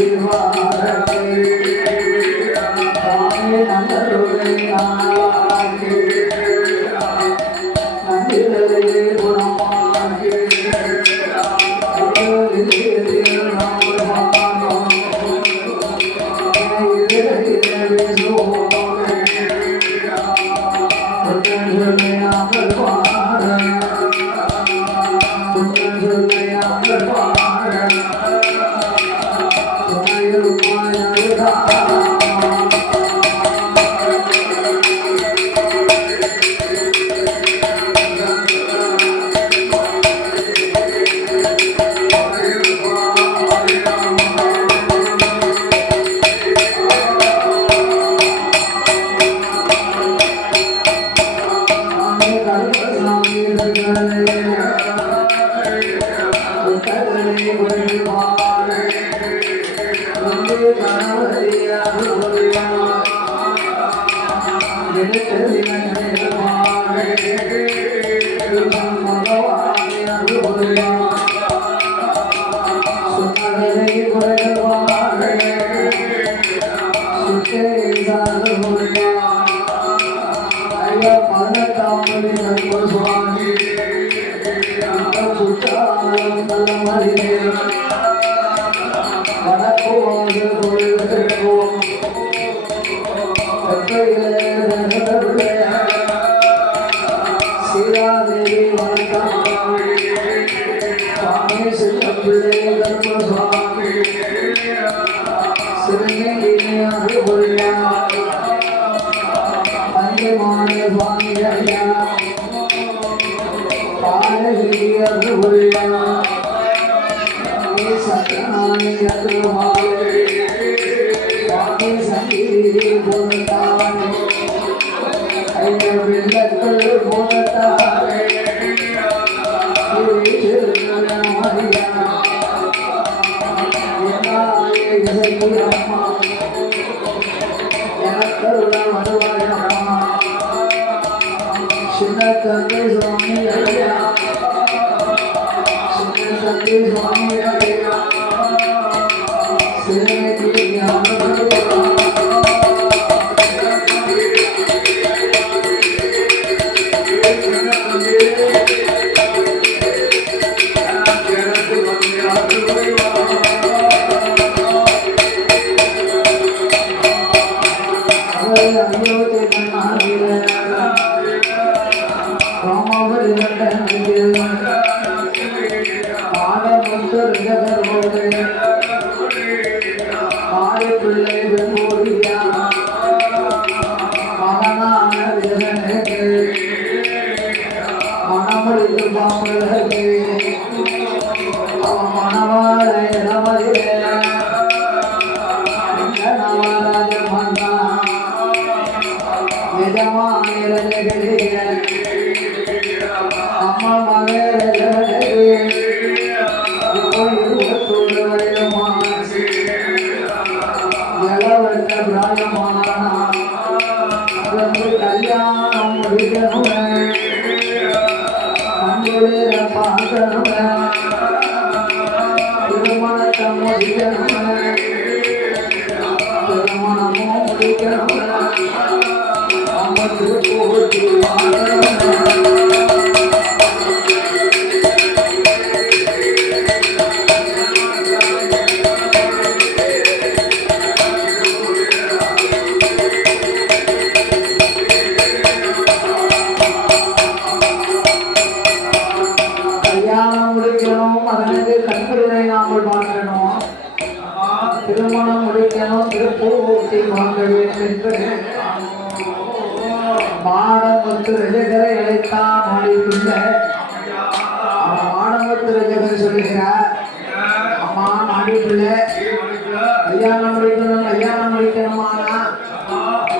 Shiva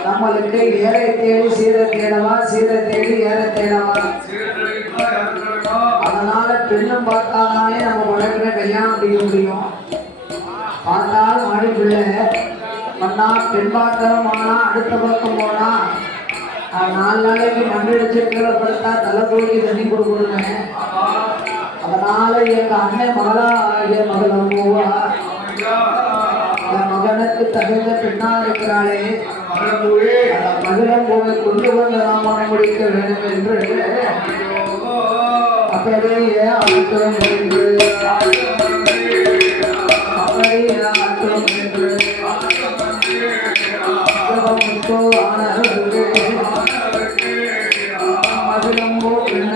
நம்மளுக்கு ஏழை தேடி சீர தேடவா, சீர தேடி ஏழை தேடவா. அதனால பெண்ணும் பார்த்தாலே நம்ம உலகிற கல்யாணம் முடிய முடியும். பார்த்தால் மாடி பிள்ளை பண்ணா பெண் பார்க்கணும். ஆனா அடுத்த பக்கம் போனா 4 நாளைக்கு மண்ணடிச்சு கீழே படுத்தா தலை கோழி தண்ணி கொடுக்கணுங்க. அதனால எங்க அண்ணன் மகளா ஆகிய மகள் போவா என் மகனுக்கு தகுந்த பெண்ணா இருக்கிறாளே, அந்த மகிழம் போவை கொண்டு வந்து ராமனை முடிக்க வேண்டும் என்று அப்படியே அழுத்தம் என்று அப்படியே அழுத்தம் என்று மகிழம்போ பெண்ண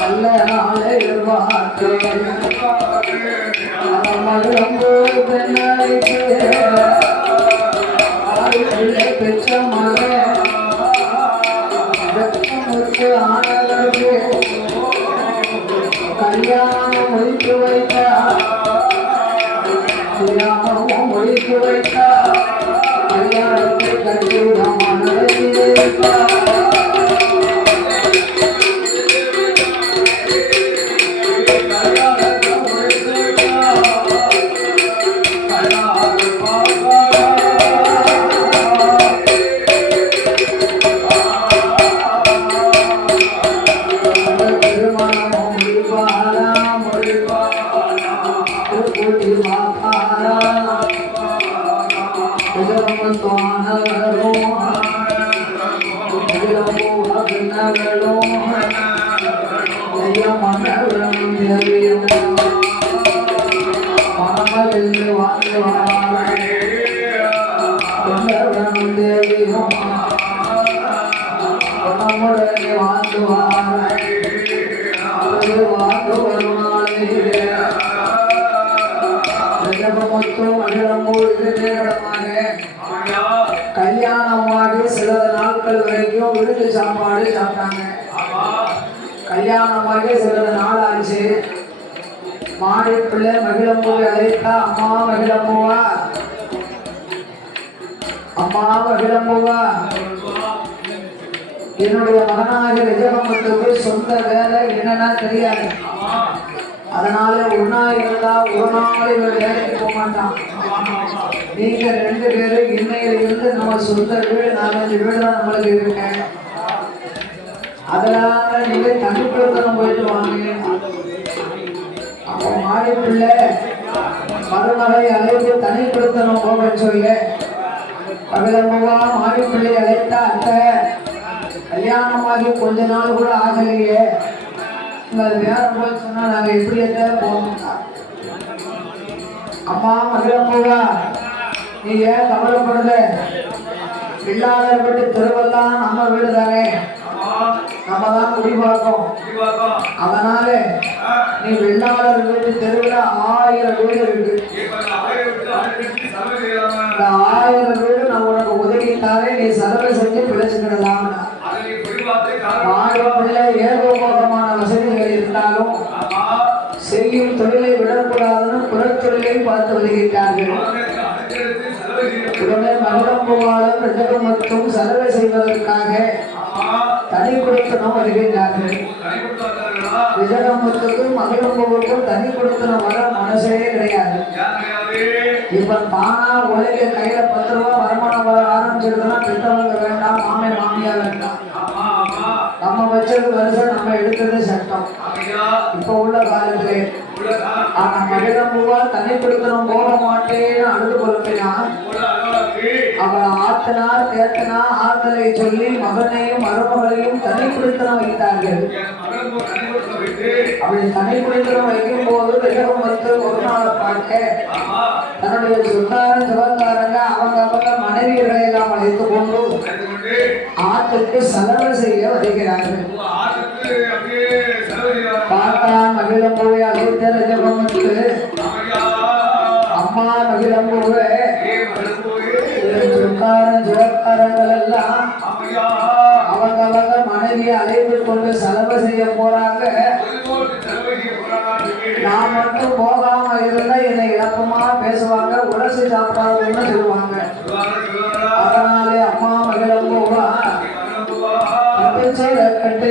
நல்ல நாளை மகிழம்போ பெண்ணழைக்கு பெற்ற மகன் ஆனதற்கு கல்யாணம் முடித்து வைத்தார். கல்யாணமும் முடித்து கல்யாணமாகி சில நாட்கள் வரைக்கும் விருந்து சாப்பாடு சாப்பிட்டாங்க. கல்யாணமாகி சில நாள் ஆச்சு. மாடி பிள்ளை மகிழம்பூவை அழைத்தா, அம்மா மகிழம்பூவா, அம்மா மகிழம்பூவா, என்னுடைய மகனாக விஜயகம்பத்துக்கு சொந்த வேலை என்னன்னா தெரியாது. அதனால ஒன்னா இருந்தா ஒரு நாள் இவன் வேலைக்கு போக மாட்டான். நீங்க 2 பேரும் இன்னையில இருந்து நம்ம சொந்த வீடு 4-5 வீடு தான் நம்மளுக்கு இருக்கேன். அதனால நீங்க தனிப்படுத்தணும் போயிட்டு வாங்க. அப்போ மாடி பிள்ளை மருமகளை அழைத்து தனிப்படுத்தணும் போக சொல்ல பகலம்மா மாடி பிள்ளை அழைத்தா, அத்தை கல்யாணமாகி கொஞ்ச நாள் கூட ஆகலையே, வேற போய் சொன்னா நாங்க எப்படி போகணும். அம்மா மகிழம்பூவா, நீ ஏன் கவலைப்படுத? இல்லாத வீட்டு திருவெல்லாம் நம்ம வீடு தானே, நம்ம தான் குடிபார்க்கோம். அதனால நீ வெள்ளாளர் வீட்டு தெருவில் 1000 வீடு இருக்கு. இந்த 1000 வீடு நான் உனக்கு உதவித்தாரே, நீ செலவு செஞ்சு பிழைச்சுக்கிடலாம். மாநில ஏகோபமான வசதிகள் இருந்தாலும் செய்யும் தொழிலை விடக்கூடாதுன்னு புறத்தொழிலை பார்த்து வருகின்றார்கள். உடனே மகிழம்பூவாளர் விஜயகம்பத்தும் செலவு செய்வதற்காக தனி கொடுத்தனம் வருகின்றார்கள். விஜயகம்பத்துக்கும் மகிழம்பூவுக்கும் தனி கொடுத்தனம் வர மனசே கிடையாது. இப்ப தானா உலக கையில 10 ரூபா வருமானம் வர ஆரம்பிச்சிருந்தா பெற்றவங்க வேண்டாம், மாமே மாமியா வேண்டாம். நம்ம வச்சது வருஷம் நம்ம எடுத்தது சட்டம் இப்ப உள்ள காலத்திலே. ஆனா மகிழம்பூவா தனிப்படுத்தணும் போக மாட்டேன்னு அழுது பொறுப்பினா அவளை ஆத்தனார் கேட்டனா ஆத்தலை சொல்லி மகனையும் மருமகளையும் தனிப்படுத்தணும் வைத்தார்கள். அப்படி தனிப்படுத்தணும் வைக்கும் போது விஜயகம்பத்து ஒரு நாளை பார்க்க தன்னுடைய சொந்தார சிவந்தாரங்க அவங்க மனைவிகளை எல்லாம் அழைத்துக் கொண்டு ஆற்றுக்கு செலவு செய்ய வருகிறார்கள். பார்த்தான் மகிழம்பூவை அழைத்த விஜயகம்பத்து, அம்மா மகிழம்பூவை சொந்தாரன் சிவக்காரங்கள் எல்லாம் அவங்க மனைவியை அழைத்து கொண்டு செலவு செய்ய போறாங்க. நான் மட்டும் போகாம இருந்தா என்னை இழப்பமா பேசுவாங்க, உடச்சு சாப்பிடாதுன்னு சொல்லுவாங்க. அதனாலே அம்மா மகிழம்பூவா கட்டு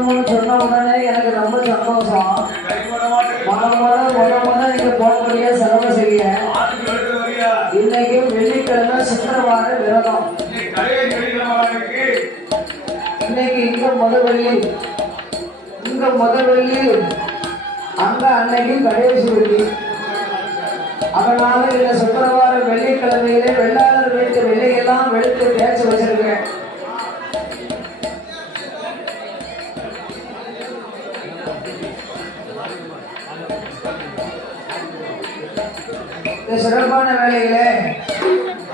மங்களம்னு சொன்ன உடனே எனக்கு ரொம்ப சந்தோஷம். முத நீங்க போகக்கூடிய செலவு செய்ய இன்னைக்கு வெள்ளிக்கிழமை சுக்கரவார விரதம். இன்னைக்கு இங்க முத வெள்ளி அங்க அன்னைக்கு கடைசி வெள்ளி. அதனால இந்த சுக்கரவார வெள்ளிக்கிழமையிலே வெள்ளாளர் வீட்டு வெள்ளையெல்லாம் வெளுத்து தேய்ச்சி வச்சிருக்கேன். சிறப்பான வேலைகளே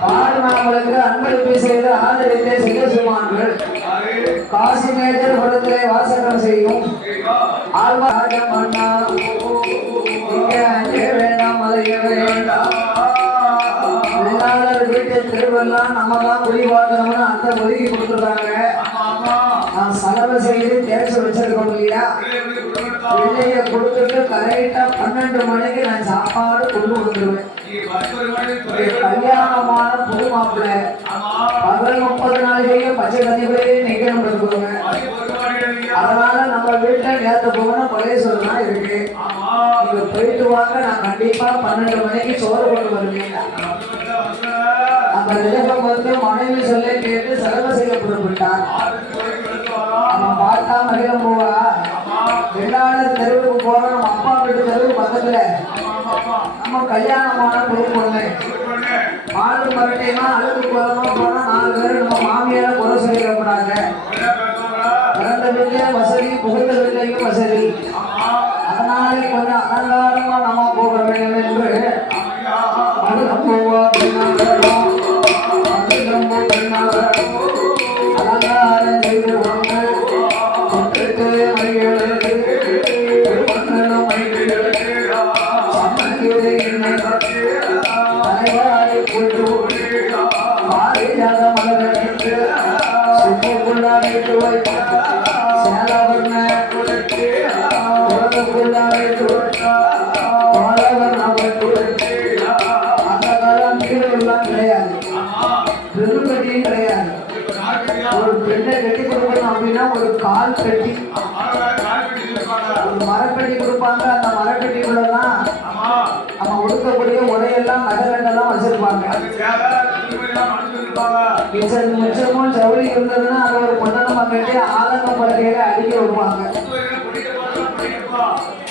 ஆளுநர்களுக்கு அன்பளிப்பு செய்து ஆதரித்த சிங்கசுமான்கள் காசி மேஜர் புறத்திலே வாசகம் செய்யும் ஆழ்வாரம் அண்ணா வேண்டாம் அதைய வேண்டாம். வெள்ளாளர் வீட்டு திருவெல்லாம் நம்ம தான் குடிவாக்கணும்னு அந்த ஒதுக்கி கொடுத்துருக்காங்க. நான் செலவு செய்து தேய்ச்சி வச்சிருக்கோம் இல்லையா, வெள்ளைய கொடுத்துட்டு கரெக்டா 12 மணிக்கு நான் சாப்பாடு கொண்டு வந்துடுவேன். கல்யாணமான புது மாப்பிள்ள பகல் 30 நாளைக்கு பச்சை தண்ணிகளே நிகழ்வு இருக்குங்க. அதனால நம்ம வீட்டுல நேற்று போன பழைய சொல்லலாம் இருக்கு. நீங்க போயிட்டு வாங்க, நான் கண்டிப்பா 12 மணிக்கு சோறு கொண்டு வருவேன். அந்த நிலகம் வந்து மனைவி சொல்ல கேட்டு செலவு செய்ய புறப்பட்டார். அவன் பார்த்தா மகிழம் போவா வெள்ளாளர் தெருவுக்கு போறோம். நம்ம அப்பா வீட்டு தெருவு பக்கத்துல நம்ம கல்யாணமான பொண்ணு மாடு மரட்டையமா அழுது போறமா போனா 4 பேர் நம்ம மாமியார குறை சொல்லிடக்கூடாது. பிறந்த வீட்லயும் வசதி, புகுந்த வீட்லையும் வசதி. அதனால கொஞ்சம் அலங்காரமா நம்ம போக வேண்டும் என்று மகிழம் போவா அலங்காரம் செய்து கிடையாது. பெருங்கட்டியும் கிடையாது. ஒரு பெண்ணை கட்டி கொடுக்கணும் அப்படின்னா ஒரு கால் கட்டி ஒரு மரக்கட்டி கொடுப்பாங்க. அந்த மரக்கட்டிக்குள்ளதான் நம்ம உடுக்கக்கூடிய உடையெல்லாம் நகரெல்லாம் வச்சிருப்பாங்க. மிச்சமும் ஜவுளி இருந்ததுன்னா அதை ஒரு பொண்ணனமா கட்டி ஆலங்க பலகையில அடிக்க வைப்பாங்க.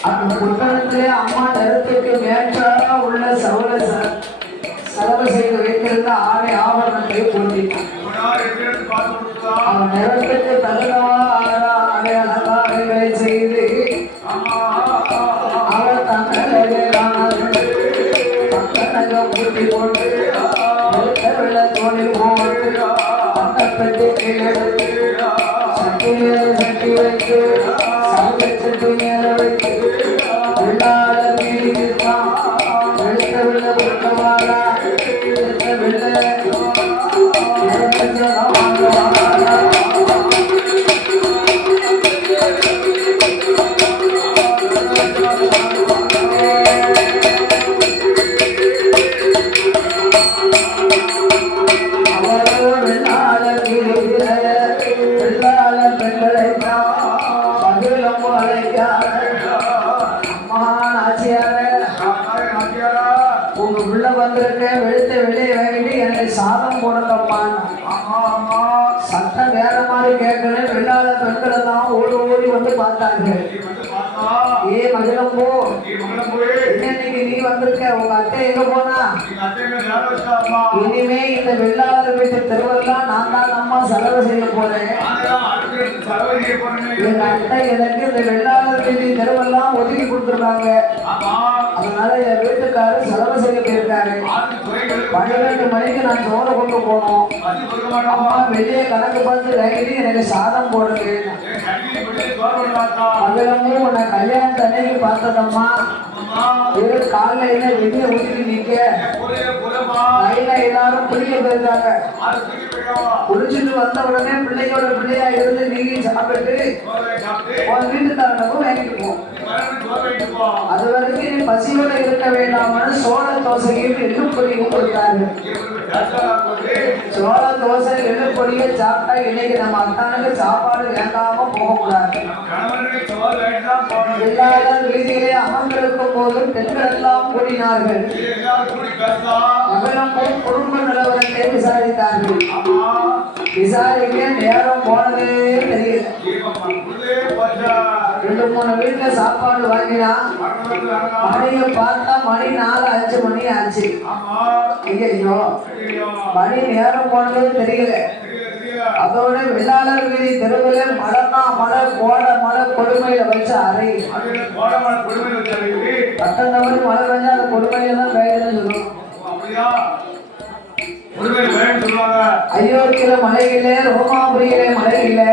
அந்த புத்தகத்திலே அம்மா நிறத்துக்கு மேற்றாக உள்ள செலவு செய்து வைத்திருந்த ஆடை ஆபரணத்தை போட்டினான். அவன் நிறத்துக்கு தகுந்தவாறு ஆடை அலங்காரங்களை செய்து அவர் தங்கள் பூட்டி போட்டு வெள்ள தோணில் போட்டு அந்த பெட்டி எடுத்து சட்டி வைத்து சட்டி மேல வைத்து வெள்ளாளர் மீதிருந்தான். வெளுத்த வெள்ள பொருத்தமாக வெள்ள உங்க உள்ள வந்திருக்க வெளுத்த வெளியே வாங்கிட்டு எனக்கு சாதம் போடலம்மான்னு சட்டம் வேற மாதிரி கேட்கணும். வெள்ளாள பெண்களை தான் ஓடி வந்து பார்த்தாங்க. ஏ மகிழம்போ, இன்னைக்கு நீ வந்திருக்க, உங்க அத்தை எங்க போனா? இனிமே இந்த வெள்ளாளர் வீட்டு தெருவெல்லாம் நான் தான் அம்மா செலவு செய்ய போறேன். எங்க அத்தை எனக்கு இந்த வெள்ளாளர் வீட்டு தெருவெல்லாம் ஒதுக்கி கொடுத்துருக்காங்க. அதனால என் வீட்டுக்காரர் செலவு செய்ய போயிருக்காரு. 12 மணிக்கு நான் சோறை கொண்டு போனோம். அம்மா வெளியே கணக்கு பார்த்து ரைடி எனக்கு சாதம் போடுது. மகிழமும் உன்னை கல்யாணம் தண்ணிக்கு பார்த்ததம்மா. காலையில வெளியே ஊற்றி நிக்க கையில எல்லாரும் குளிக்க போயிருக்காங்க. குளிச்சுட்டு வந்த உடனே பிள்ளையோட பிள்ளையா இருந்து நீங்க சாப்பிட்டு உன் வீட்டுக்காரனுக்கும் வாங்கிட்டு போ. அது வரைக்கும் நீ பசியோட இருக்க வேண்டாம்னு சோள தோசையும் எள்ளுப்பொடியும் கொடுத்தாரு. சோள தோசை எள்ளுப்பொடியை சாப்பிட்டா இன்னைக்கு நம்ம அத்தானுக்கு சாப்பாடு வேண்டாம போகக்கூடாது. எல்லாரும் வீதியிலே அமர்ந்திருக்கும் போது பெண்கள் எல்லாம் கூடினார்கள். மகளும் குடும்ப நிலவரத்தை விசாரித்தார்கள். விசாரிக்க நேரம் போனதே தெரியல. 2-3 வீட்டுல சாப்பாடு வாங்கினா மணியை பார்த்தா மணி 4-5 மணி ஆச்சு. ஐயோ மணி நேரம் போனதே தெரியல. அதோட வெள்ளாளர் வீதி தெருவில் மழைனா மழை மழை கொடுமையில வச்ச அறை பட்டந்தவரை மழை பெஞ்சா அந்த கொடுமையில தான் பெய்யுதுன்னு சொல்லுவோம். அயோத்தியில மழை இல்லை, ரோமாபுரியில மழை இல்லை,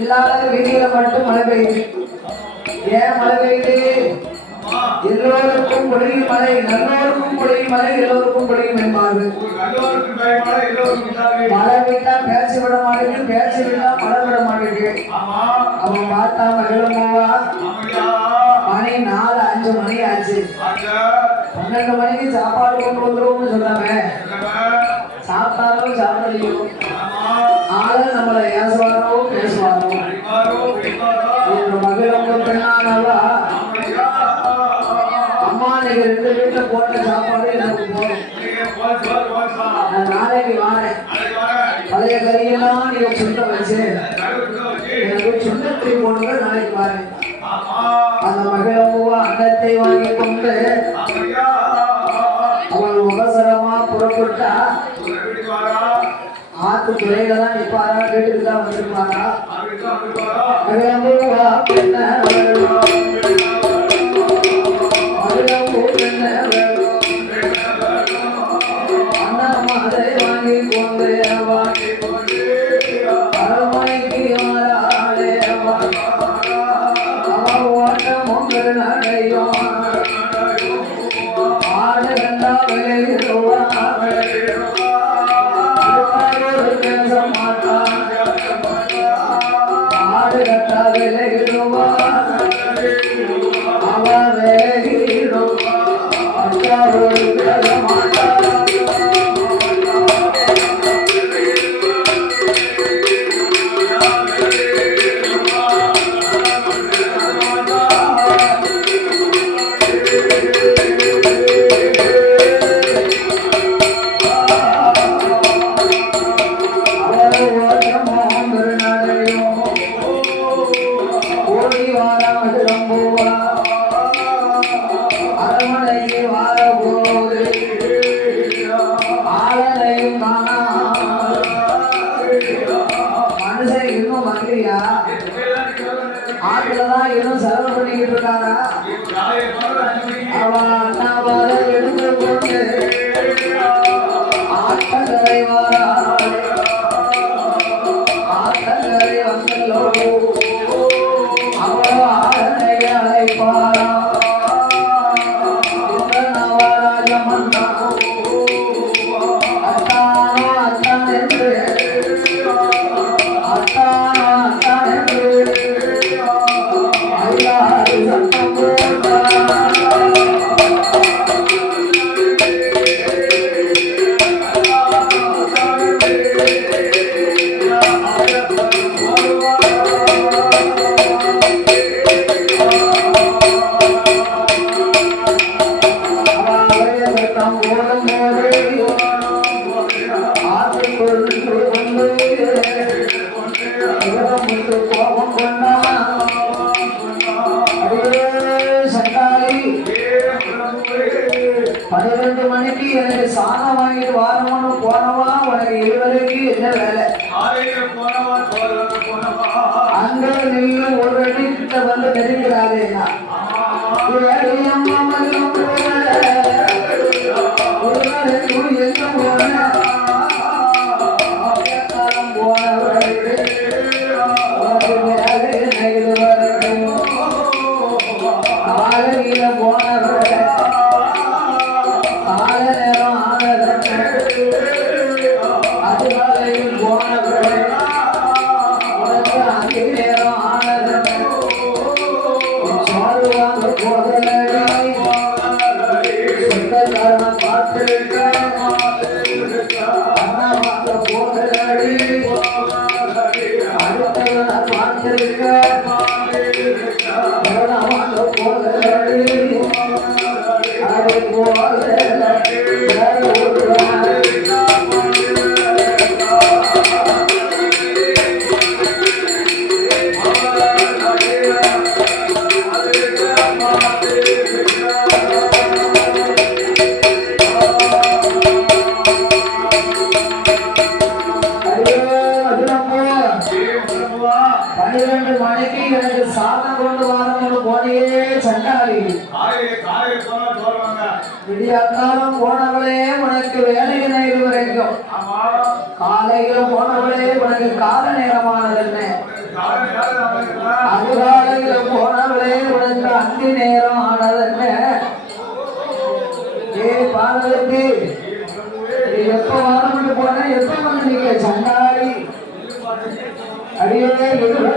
இல்லாத வீதியில மட்டும் மழை பெய்யுது. ஏன் மழை பெய்யுது? எல்லோருக்கும் பொழியும் மழை, நல்லோருக்கும் பொழியும் மழை, எல்லோருக்கும் பொழியும் என்பார்கள். மழை விட்டா பேச்சு விட மாட்டேங்குது, பேச்சு விட்டா மழை விட மாட்டேங்குது. அவன் பார்த்தா மகிழமோவா மணி 4-5 மணி ஆச்சு. 12 மணிக்கு சாப்பாடு கொண்டு வந்துருவோம்னு சொன்னாங்க. சாப்பிட்டாலும் சாப்பிடலையும் ஆளு நம்மளை ஏசுவாரோ பேசுவாரோ. மகிழம்பு பெண்ணானவா அம்மா நீங்க 2 வீட்டுல போட்ட சாப்பாடு எனக்கு போதும், நான் நாளைக்கு வாரேன். பழைய கறியெல்லாம் நீங்க சுண்ட வச்சு எனக்கு சுண்ணத்தை போடுங்க, நாளைக்கு வாரேன். அந்த மகிழம்பூவா அன்னத்தை வாங்கி கொண்டு அவள் அவசரமா புறப்பட்டா. ஆத்து துறையில தான் நிப்பாரா, வீட்டுக்கு தான் வந்திருப்பாரா. மகிழம்பூவா பெண்ண அண்ணாமலை வாங்கி கொண்டு அரமனைக்கு மாறாளே அவ ஓட்டம் ஒன்று நடையும் ஆடு கண்டா விளையிடுவா பேச மாட்டான். ஆடு கண்டா விளையிடுவா அவ வேகிடுவா அச்சாரோடு பேச மாட்டான். ஆட்டுலதான் இன்னும் செலவு பண்ணிக்கிட்டு இருக்காரா. அவன் அண்ணாவார எடுத்து கொண்டு ஆட்டங்கரை வாரா ஆட்டங்கரை வந்தல்லோ அவளோ ஆடனை அழைப்பாரா. இந்த நவராஜமன்னா அத்தானோ அத்தான் என்று அத்தானோ அத்தான் என்று எனக்கு சாணம் வாங்கிட்டு வாரமுன்னு போனவா உனக்கு இருவரைக்கு என்ன வேலை? அங்க நின்று ஒரு அடி கிட்ட வந்து நெருங்கிறாரேன்னா எங்க போனவர்கள் அதிகாலையில் போனவர்கள் உனக்கு 5 நேரம் ஆனது. நாளைக்கு எனக்கு சாதம் கொண்டு வரணும்னு போனையே சண்டாளி. விடியாத்தாலும் போனவளே உனக்கு வேலை நேரம் வரைக்கும், காலையில போனவளே உனக்கு கால நேரமானது என்ன, அதிகாலையில போனவளே உனக்கு அந்தி நேரம் ஆனது என்ன. ஏ பார்வதி, நீ எப்ப வரணும்னு போன, எப்ப வந்து நீங்க சண்டாளி அடியே எங்க போன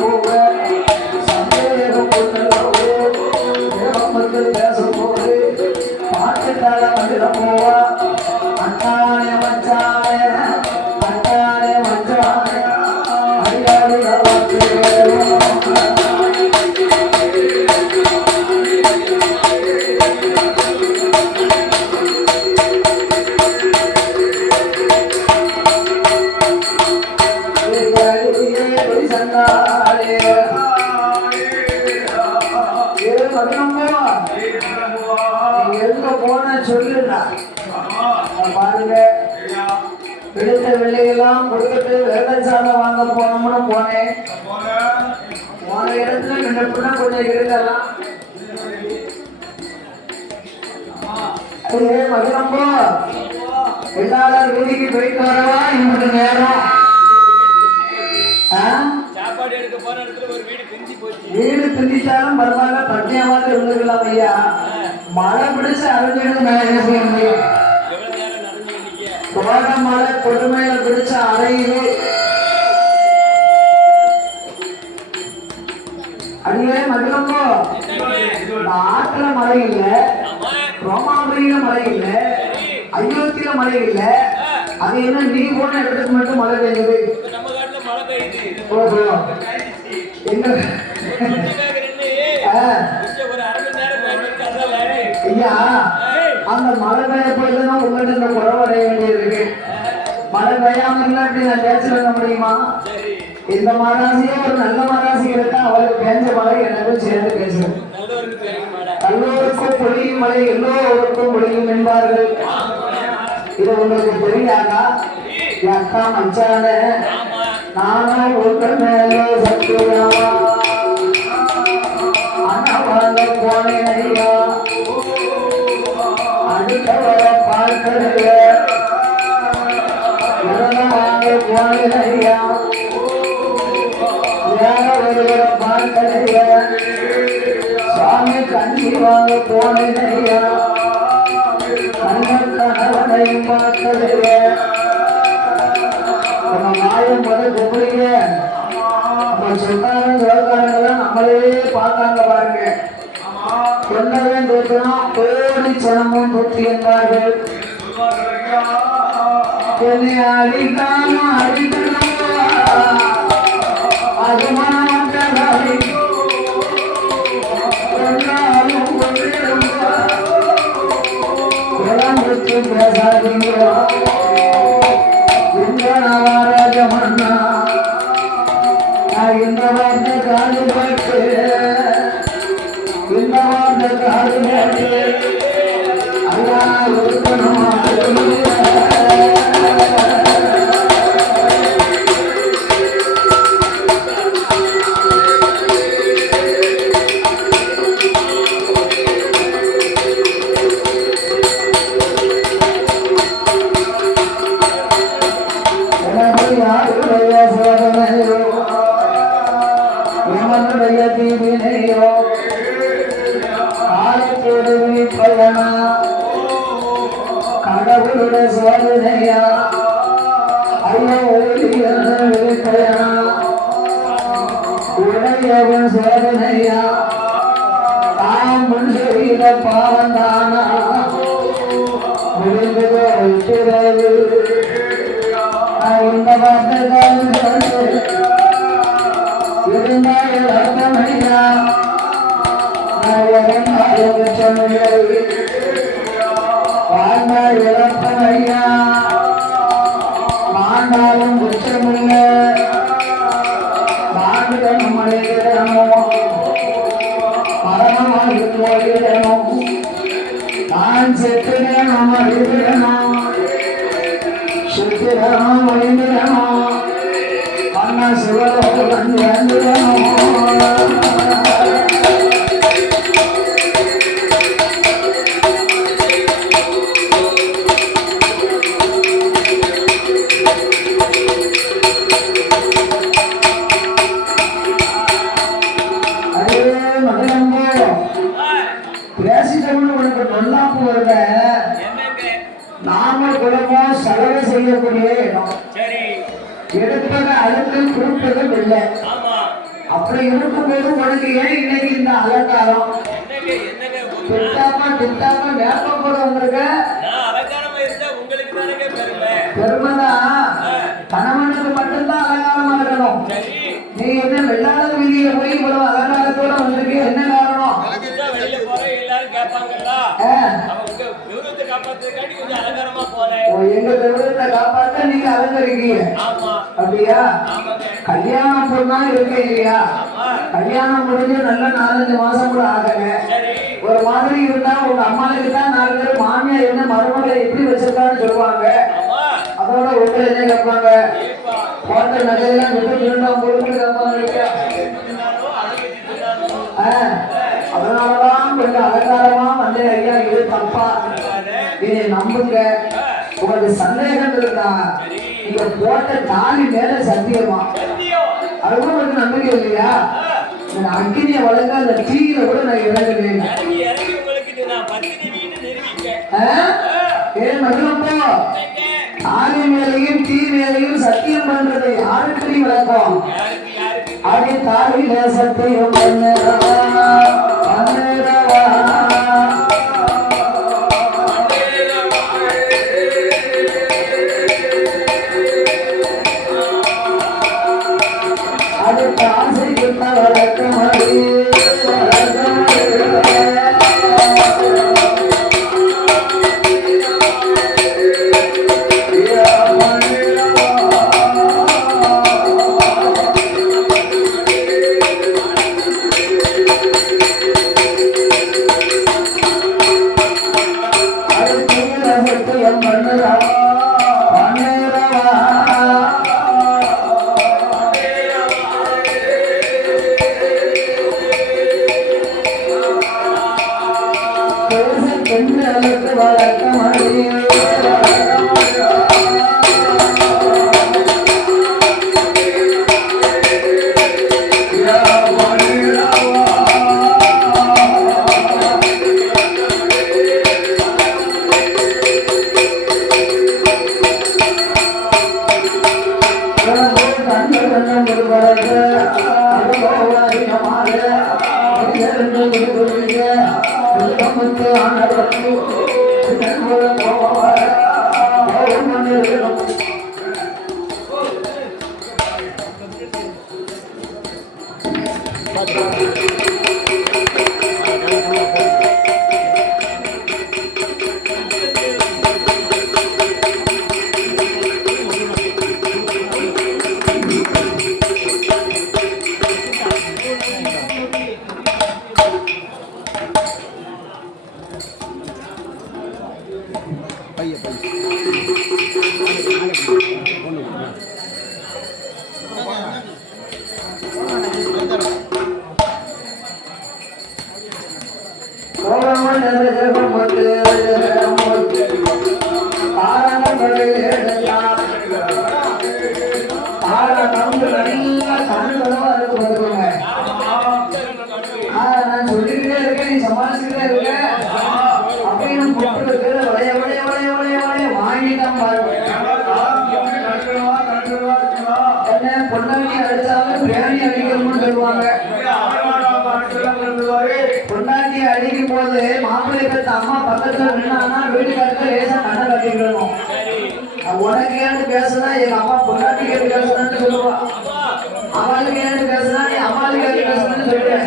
போக சந்தேகம் பேசும்போது பாட்டுக்கால மந்திர போவா. அண்ணானே மச்சானே அண்ணானே மச்சானே அடியாடி பாருங்க. பிடித்த வெள்ளையெல்லாம் கொடுத்துட்டு வேலை சாதம் வாங்க போனோம்னு போனேன். போன இடத்துல நினைப்புனா கொஞ்சம் இருக்கலாம். மகிழம்போ எல்லாரும் வீதிக்கு போயிட்டு வரவா இன்னொரு நேரம். வீடு பிந்திச்சாலும் பரவாயில்ல, பட்டியமாக இருந்துக்கலாம் ஐயா. மழை பிடிச்சு அரைஞ்சிட்டு நான் என்ன செய்ய முடியும்? கோடை மழை கொடுமையில பிடிச்ச அறையுது. அடியே மகிழம்போ, ஆற்றுல மழை இல்லை, ரோமாபுரியில மழை இல்லை, அயோத்தியில மழை இல்லை. அது என்ன நீ போன இடத்துக்கு மட்டும் மழை பெய்யுது? ஓஹோ, எங்க ஐயா அந்த மழை பெய்ய போயிதான் உங்கள்கிட்ட இந்த குறவு அடைய வேண்டியிருக்கு. மழை பெய்யாம இருந்தா அப்படி நான் பேச்சு பண்ண முடியுமா? இந்த மராசியே ஒரு நல்ல மராசி இருக்கா, அவளுக்கு பேஞ்ச மழை எனக்கும் சேர்ந்து பேசும். எல்லோருக்கும் பொழியும் மழை எல்லோருக்கும் பொழியும் என்பார்கள். இது உங்களுக்கு தெரியாதா? அக்கா மச்சான நானும் உங்க மேலே சத்தியமா அண்ணாவாங்க போனேன் ஐயா. அடுத்தவர பார்க்கலைய வாங்க போனேன் ஐயா. வேற ஒருவர பார்க்கலைய சுவாமி கஞ்சி வாங்க போனேன் ஐயா. கண்ணன் கணவனையும் பார்க்கலைய நம்ம மாயம் முதல் கும்பிடுங்க. நம்ம சொன்னாலும் சிவகாரங்களாம் நம்மளே பார்த்தாங்க பாருங்க. சொன்னவன் தோற்றணும் கோடி சனமும் தொற்றி என்பார்கள். என்னை அடிக்காம அடிக்கணும் அது மனமற்றாலும் பேசாதீங்க. ராஜமன்னா இந்த வார்த்தை காது பாட்டு, இந்த வார்த்தை காது பாட்டு ஐயா இருக்கணும். கடவுளுடைய சோதனையா ஐயா உடையவன் சோதனையா தாம் முன் செய்த பாவந்தானா முடிந்ததோ இருக்கிறது. இந்த வார்த்தைகள் இருந்தால் அர்த்தமையா வாழ்ந்தால் இழப்பமையா மாண்டாலும் குற்றமில்ல மாண்டுதனும் மனிதனமோ மரணமாக போயிடனோ நான் செத்துடனும் அழிவிடனோ சுத்திரனோ மனிதனோ அண்ணா சிவலோகம் பேசிட்டவங்க உனக்கு நொல்லாப்பு வருத நாம குலமோ செலவு செய்யக்கூடிய இடம் எடுப்பது அழுத்து குறிப்பதும் இல்லை அப்படி இருக்கும்போது உனக்கு ஏன் இன்னைக்கு இந்த அலங்காரம் திட்டாம வேப்பம் கூட வந்திருக்க பெருமைதான் கணவனுக்கு மட்டும்தான் அலங்காரமா இருக்கணும் நீ என்ன வெள்ளாளர் வீதியில போய் இவ்வளவு அலங்காரத்தோட வந்திருக்க என்ன காரணம் எங்க விவரத்தை காப்பாற்ற நீங்க அலங்கரிக்கீங்க அப்படியா கல்யாணம் பொண்ணா இருக்க இல்லையா கல்யாணம் முடிஞ்சு நல்ல 4-5 மாசம் கூட ஆகல ஒரு மாதிரி இருந்தா உங்க அம்மாவுக்கு தான் 4 பேர் மாமியார் என்ன மருமகளை எப்படி வச்சிருக்கான்னு சொல்லுவாங்க அதோட உங்களை என்ன கேட்பாங்க போட்ட நகையெல்லாம் விட்டு இருந்தா பொறுப்பு கேட்பாங்க அதனாலதான் கொஞ்சம் அலங்காரமா வந்து ஐயா இது தப்பா இதை நம்புங்க உங்களுக்கு சந்தேகம் இருந்தா நீங்க போட்ட தாலி மேல சத்தியமா அதுவும் உங்களுக்கு நம்பிக்கை இல்லையா அக்கினிய வளர்க்க அந்த தீயில கூட நான் இறங்குவேன் ஏன் மகிழப்போ தாலி மேலையும் தீ மேலையும் சத்தியம் பண்றது யாருக்கு நீ விளக்கம் அடி தாலியில சத்தியம் பண்ணுறவா அடுத்த ஆசை கிட்ட வளர்க்க மடி பொண்டாட்டி அடிக்கும் போது மாப்பிள்ளை பெற்ற அம்மா பக்கத்துல நின்னா வீட்டுக்காரங்க லேசா கண்ணை கட்டிக்கணும். உனக்கு ஏன்னு பேசுனா எங்க அம்மா பொண்டாட்டிக்கு ஏன்னு பேசுனான்னு சொல்லுவா. அவளுக்கு ஏன்னு பேசுனா நீ அம்மாளுக்கு ஏன்னு பேசுனான்னு சொல்லுவேன்.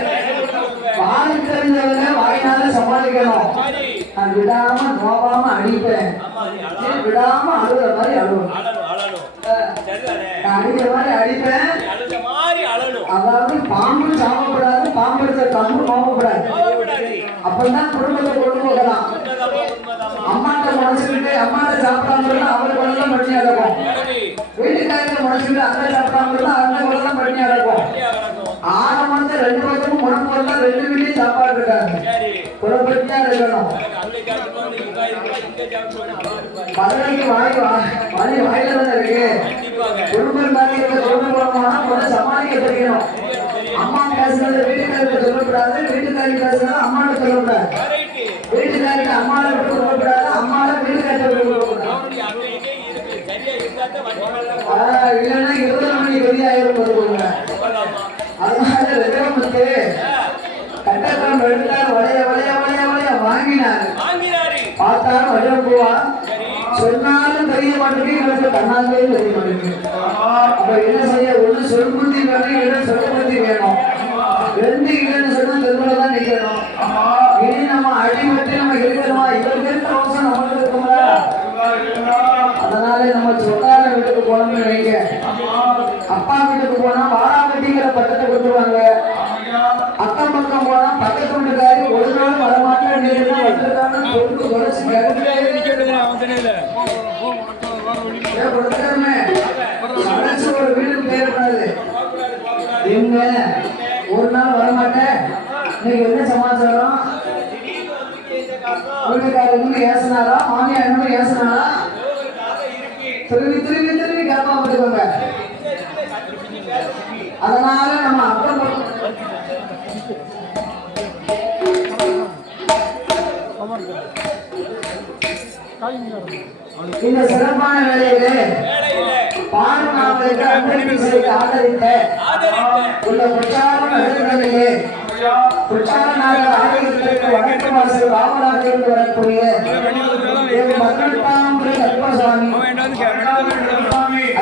வாய் தெரிஞ்சவங்க வாயினால சமாளிக்கணும். நான் விடாம நோவாம அடிப்பேன், விடாம அழுகுற மாதிரி அழுவேன், அடிக்கிற மாதிரி அடிப்பேன். அதாவது பாம்பு சாப்பிடக்கூடாது, பாம்பு எடுத்த கம்பு போகக்கூடாது. அப்பதான் குடும்பத்தை கொண்டு போகலாம். அம்மாட்ட முளைச்சுக்கிட்டு அம்மாட்ட சாப்பிடாம அவளுக்கு எல்லாம் பண்ணி அடக்கும். வீட்டுக்காரங்க முளைச்சுக்கிட்டு அங்க சாப்பிடாம அங்க இருக்கணும். மதுரைக்கு வாயில இருக்கு. குடும்பம் மாதிரி இருக்க தொழில் போனோம்னா கொஞ்சம் சமாளிக்க தெரியணும். அம்மா பேசுறது வீட்டுக்காரருக்கு சொல்லக்கூடாது, வீட்டுக்காரி பேசுறது அம்மாட்ட சொல்லக்கூடாது, வீட்டுக்காரிக்கு அம்மாவை விட்டு சொல்லக்கூடாது, அம்மாவை வீட்டுக்காரத்தை விட்டு சொல்லக்கூடாது. இல்லைன்னா 20 மணி வெளியாயிரும் போதுங்க. அதனால ரெகமத்து கட்டக்கிழமை எடுத்தார். வளைய வளைய வளைய வளைய வாங்கினாரு. பார்த்தாலும் வளைய போவா சொன்னாலும் தெரிய மாட்டேங்குது, இவருக்கு கண்ணாலே தெரிய மாட்டேங்குது. அப்ப என்ன செய்ய? ஒண்ணு சொல்புத்தி வேணும், இல்லை சொல்புத்தி வேணும். ரெண்டு இல்லைன்னு சொன்னா தெருவுலதான் நிக்கணும். இனி நம்ம அடிபட்டு நம்ம இருக்கணுமா? இவருக்கு இருக்க அவசரம் நமக்கு இருக்கும்ல. அதனால நம்ம சொத்தார வீட்டுக்கு போனோம்னு வைங்க, அப்பா வீட்டுக்கு போனா வாராங்கட்டிங்கிற பட்டத்தை கொடுத்துருவாங்க. அக்கம் பக்கம் போனா பக்கத்து வீட்டுக்காரி ஒரு நாள் வரமாட்டேன் வச்சிருக்காங்க பொறுத்து குறைச்சு ஒரு வீட்டுக்கு பேரக்கூடாது. இவங்க ஒரு நாள் வரமாட்டேன், இன்னைக்கு என்ன சமாச்சாரம்? வீட்டுக்காரங்க ஏசினாரா, மாமியார் என்ன ஏசினாரா? திரும்பி திரும்பி திரும்பி கேட்பா போட்டுக்கோங்க. அதனால நம்ம அக்கம் இந்த சிறப்பான வேலையிலே பாடுநாவலுக்கு ஆதரித்த உள்ள பிரச்சாரம் எழுதுகளிலே பிரச்சாரனாக ஆலயத்திற்கு வடக்கு வாசல் காவலாக இருந்து வரக்கூடிய 18ஆம் கற்பசாமி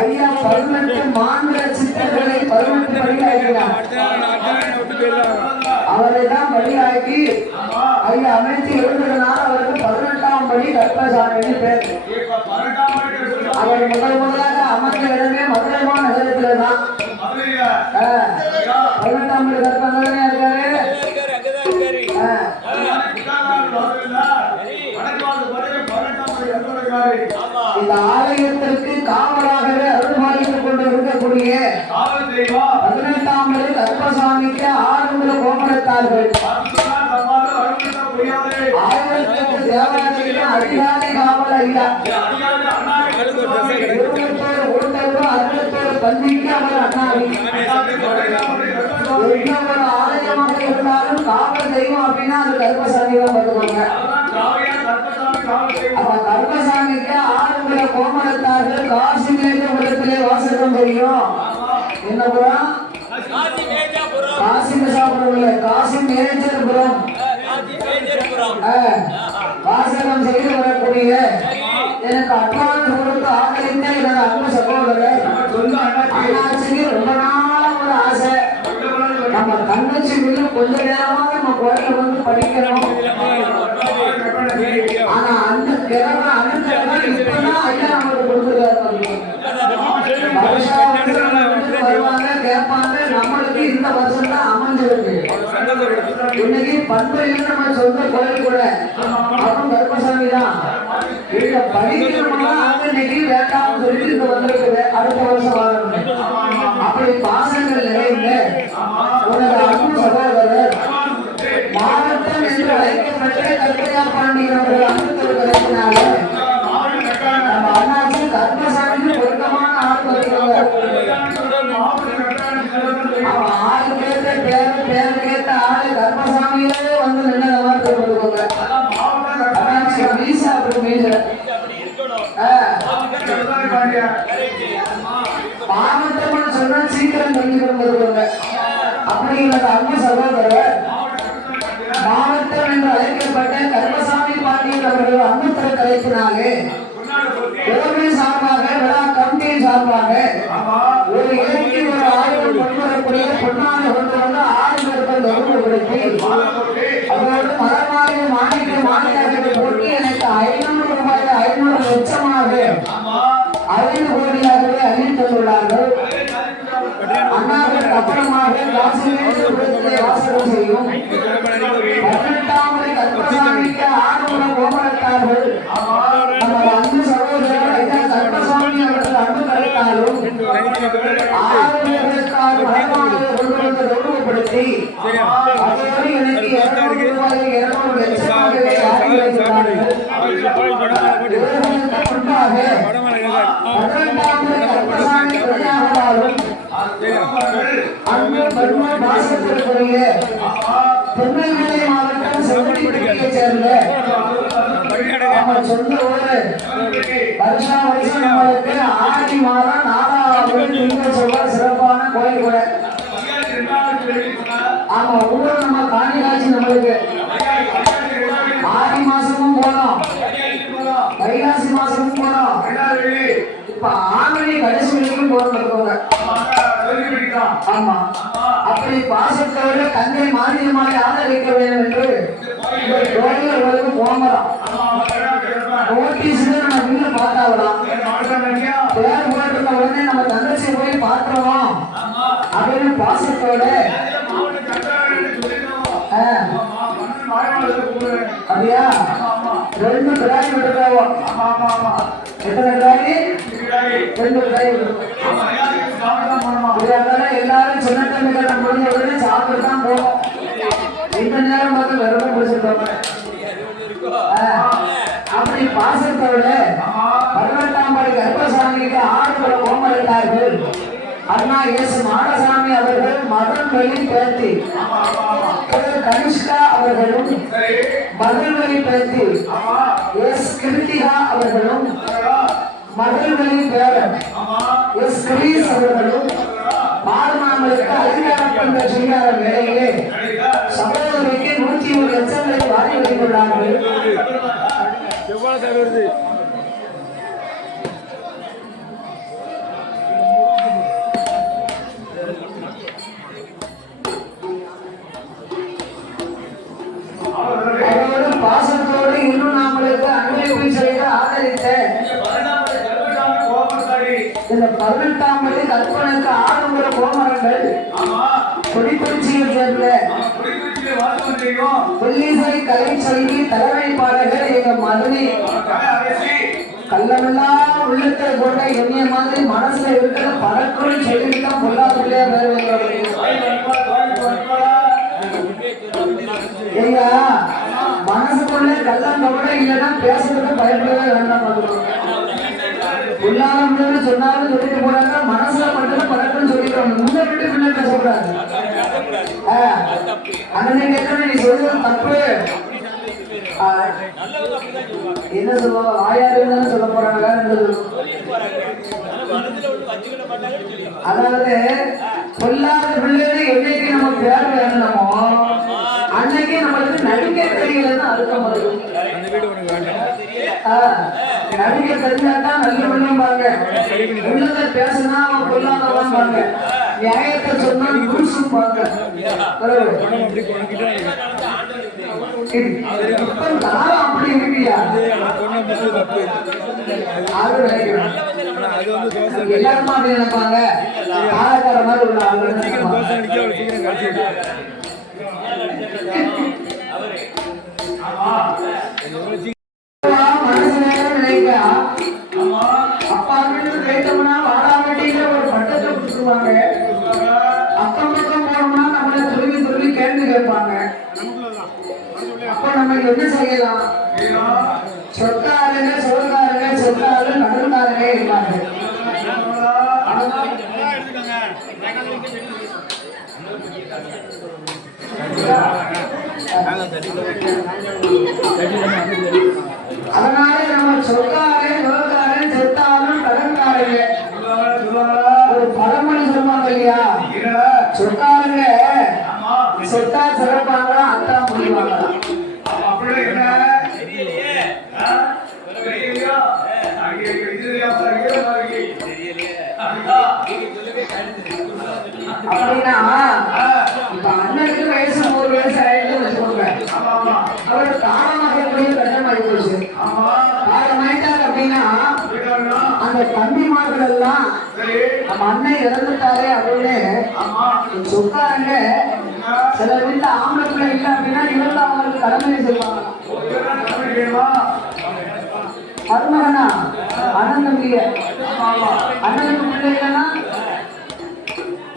ஐயா 18 மாநில சித்தர்களை 18 படியாக்கிறார். அவரை தான் படியாக்கி ஐயா அமைத்து எழுதுகிறதுனால அவருக்கு 18ஆம் படி கற்பசாமி பேர். அவர் முதலாக அமர்ந்த இடமே மதுரை நகரத்துல தான். 18ஆம் படி கற்பசாமி இருக்காரு. இந்த ஆலயத்திற்கு காவலாகவே அருள்பாலித்துக் கொண்டு இருக்கக்கூடிய 18ஆம் படி கற்பசாமிக்கு 6 கோமரத்தார்கள். ஆயிரத்துக்கு தேவாலயத்திற்கு அதிகாரி காவல் ஐயா 61 பந்திக்கு அவர் அண்ணாவி. எந்த ஒரு ஆலயமாக இருந்தாலும் காவல் தெய்வம் அப்படின்னா அது கற்பசாமி தான் பார்த்துக்கோங்க. அப்ப கற்பசாமிக்கு 6 கோமரத்தார்கள் காசி மேஜபுரத்திலே வாசகம் செய்யும். என்ன புறம்? காசி மேஜபுரம், காசி மேஜபுரம் வாசகம் செய்து வரக்கூடிய எனக்கு அட்வான்ஸ் கொடுத்து ஆதரித்த எனது அன்பு சகோதரர் அண்ணாச்சிக்கு ரொம்ப நாள ஒரு ஆசை. நம்ம தங்கச்சி மீது கொஞ்ச நேரமாக நம்ம கோயில வந்து படிக்கணும். ஆனா அந்த திறமை இப்பதான் ஐயா நமக்கு கொடுத்துருக்காரு. வருவாங்க கேட்பாங்க. நம்மளுக்கு இந்த வருஷம் தான் அமைஞ்சிருக்கு. இன்னைக்கு பண்பையில் நம்ம சொந்த கோயில் கூட அவன் கற்பசாமி தான். இங்க படிக்கணும்னா இன்னைக்கு வேண்டாம்னு சொல்லிட்டு இங்க வந்திருக்கு. அடுத்த வருஷம் வரணும். அப்படி பாசங்கள் நிறைந்த உனது அன்பு சகோதரர் மாவட்டம் என்று அழைக்கப்பட்ட கற்பையா பாண்டியன் அவர்கள் அன்பு கிடைக்கினால நம்ம அண்ணாச்சி கற்பசாமி பொருத்தமான ஆள் வருகிறாங்க. அவன் 6 பேர் கேட்ட ஆளு கற்பசாமியே வந்து நின்ன மாதிரி கொடுத்துக்கோங்க. மீசா அப்படி மீச மாவட்டம் சொன்னா சீக்கிரம் தெரிஞ்சுக்கணும் வருவாங்க. அப்படிங்கிற அன்பு சகோதரர் மாவட்டம் என்று அழைக்கப்பட்ட கற்பசாமி பாண்டியன் அவர்கள் அன்புத்திற கலைத்தினாலே கோவில் சார்பாக விழா கமிட்டியின் சார்பாக ஒரு இலக்கிய ஒரு 1000 கொண்டு வரக்கூடிய பொன்னான கொண்டு வந்து 6 பேர்கள் கௌரவப்படுத்தி அதோடு மலர்மாலை மாணிக்க மாநிலத்தை போட்டு எனக்கு 500 ரூபாய் 500 லட்சமாக 5 கோடியாகவே அறிவித்துள்ளார்கள். அண்ணாவிற்கு அப்புறமாக காசிமேஸ்வரத்திலே வாசகம் செய்யும் 18ஆம் படி கற்பசாமிக்கு 6 கோமரத்தார்கள் நமது அன்பு சகோதரர் ஐயா கற்பசாமி அவர்கள் அன்பு கலைத்தாலும் 6 பேருக்கான மரமானதை கொண்டு வந்து கௌரவப்படுத்தி அதோடு எனக்கு 200 ரூபாய் 200 லட்சமாகவே அன்பு பர்மா பாசத்திற்குரிய திருநெல்வேலி மாவட்டம் செங்கல்பட்டுயை சேர்ந்த நம்ம சொந்த ஊரு வருஷம் நம்மளுக்கு ஆடி மாதம் 4வது திங்கள் செவ்வாய் சிறப்பான கோயில் கூட. ஆமா, ஊர் நம்ம காணிகாட்சி நம்மளுக்கு ஆடி மாசமும் போனோம், வைகாசி மாசமும் போனோம், இப்ப ஆவணி கடைசி வரைக்கும் போறோம். ஆமா, அப்படி பாசத்தோடு தந்தை மாநிலமாய் ஆதரிக்க வேண்டும் என்று உங்களுக்கு போகிறோம். நோட்டீஸ்ல நம்ம வீடு பார்த்தாவலாம், பேர் போட்டிருந்த உடனே நம்ம தங்கச்சி போய் பார்க்கிறோம் அப்படின்னு பாசத்தோட அப்படியா 2 கிராய் விடுறோம். எத்தனை கிராய்? 2 கிராய். எல்லாரும் சின்ன தம்பிகளை முடிஞ்ச உடனே சாப்பிட்டு தான் போவோம். இந்த நேரம் பார்த்து வெறும் பிடிச்சிருக்கோம். அப்படி பாசத்தோட 18ஆம் படி கர்ப்பசாமிக்கு 6 கோமம் இருந்தார்கள். அண்ணா எஸ் மாடசாமி அவர்கள் மகன் வழி பேத்தி, கனிஷ்கா அவர்களும் மகள் வழி பேத்தி எஸ் கிருத்திகா அவர்களும் மகள் வழி பேரன் எஸ் கிரீஸ் அவர்களும் மாதமாமலுக்கு அதிகாரப்பட்ட செய்யாத வேளையிலே சகோதரிக்கு 101 லட்சங்களை வாரி வைத்துள்ளார்கள். பாசத்தோடு இன்னும் நாமளுக்கு அன்பளிப்பு செய்து ஆதரித்த இந்த 18ஆம் படி கற்பனுக்கு 6 கோமரங்கள் கொடிக்குறிச்சியில் சேர்ந்த கொல்லிசை கலை செல்வி தலைமை பாடகர் எங்க மதுரை கள்ளமெல்லாம் உள்ளத்தை போட்ட எண்ணிய மாதிரி மனசுல இருக்கிற படக்குள் சொல்லிவிட்டோம். பொல்லாதுள்ளே எங்க மனசுக்குள்ள கள்ளம் கூட இல்லைன்னா பேசுறதுக்கு பயப்படவே வேண்டாம். உள்ளாரம் சொன்னாலும் சொல்லிட்டு போறாங்க, மனசுல மட்டும் படக்குன்னு சொல்லிடுறோம். முன்ன விட்டு பின்ன பேசக்கூடாது. அண்ணனை கேட்கணும், நீ சொல்றது தப்பு. என்ன சொல்லுவாங்க, ஆயாருன்னு சொல்ல போறாங்க. அதாவது சொல்லாத பிள்ளைகளை என்னைக்கு நம்ம பேர் வேணுமோ அன்னைக்கு நம்மளுக்கு நடிக்க தெரியலன்னு அர்த்தம் வருது. நடிக்க தெரிஞ்சாதான் நல்ல பிள்ளையும் பாருங்க, உள்ளதை பேசுனா அவன் கொல்லாதவன் பாருங்க, நியாயத்தை சொன்னா புருஷன் பாருங்க. அப்படி இருக்கியா எல்லாருமா அப்படி நினைப்பாங்க. ஆழக்கார மாதிரி உள்ள மனசு நேரம் நினைக்க அப்பா வீட்டு கேட்டோம்னா வாடாமட்டியில ஒரு பட்டத்தை கொடுத்துருவாங்க. அக்கம் பக்கம் போனோம்னா நம்மள துருவி துருவி கேள்வி கேட்பாங்க. அப்ப நம்ம என்ன செய்யலாம்? சொத்தாருங்க சோர்காருங்க சொத்தாரு கடல்காரங்க இருப்பாங்க. அதனால நம்ம சொத்தாரன் சோர்காரன் செத்தாலும் கடற்காரங்க ஒரு பழமொழி சொல்லுவாங்க இல்லையா? சொத்தாருங்க செத்தா சிறப்பாங்களா அத்தா முடிவாங்களா? அப்படின்னா இப்ப அண்ணனுக்கு வயசு 100 வயசு ஆயிட்டு வச்சுக்கோங்க, அவரு காரணமாக கட்டமாகி போச்சு. காரணமாயிட்டாரு அப்படின்னா அந்த தம்பிமார்கள் எல்லாம் நம்ம அண்ணன் இறந்துட்டாரு அப்படின்னு சொக்காரங்க. சில வீட்டுல ஆம்பளை பிள்ளை இல்லை அப்படின்னா இவங்க அவங்களுக்கு கடமை செய்வாங்க. மருமகனா அண்ணன் தம்பிய அண்ணனுக்கு பிள்ளை இல்லைன்னா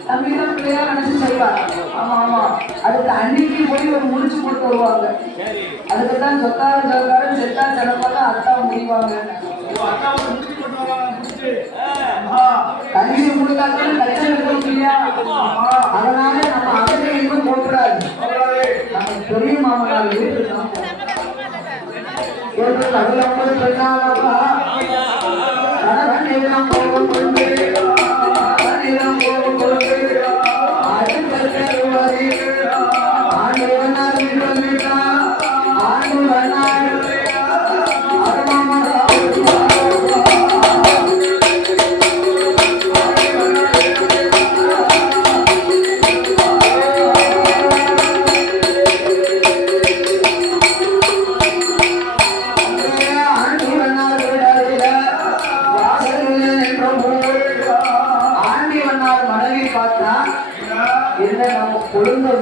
தம்பிதான் பிள்ளையா நினைச்சு செய்வார். ஆமா ஆமா, அதுக்கு அன்னைக்கு போய் ஒரு முடிச்சு போட்டு வருவாங்க. அதுக்குதான் சொக்காரன் சொக்காரன் செத்தா சிறப்பாக அத்தா முடிவாங்க. கஞ்சி கொடுத்தாலும் கச்சல் இருக்கும் இல்லையா? அதனால நம்ம அகத்தை எங்கும் போட்டுறாரு. நம்ம பெரிய மாமனார் வீட்டு தான் அதுல சொன்னாலப்பா கணவன் போகும் கொண்டு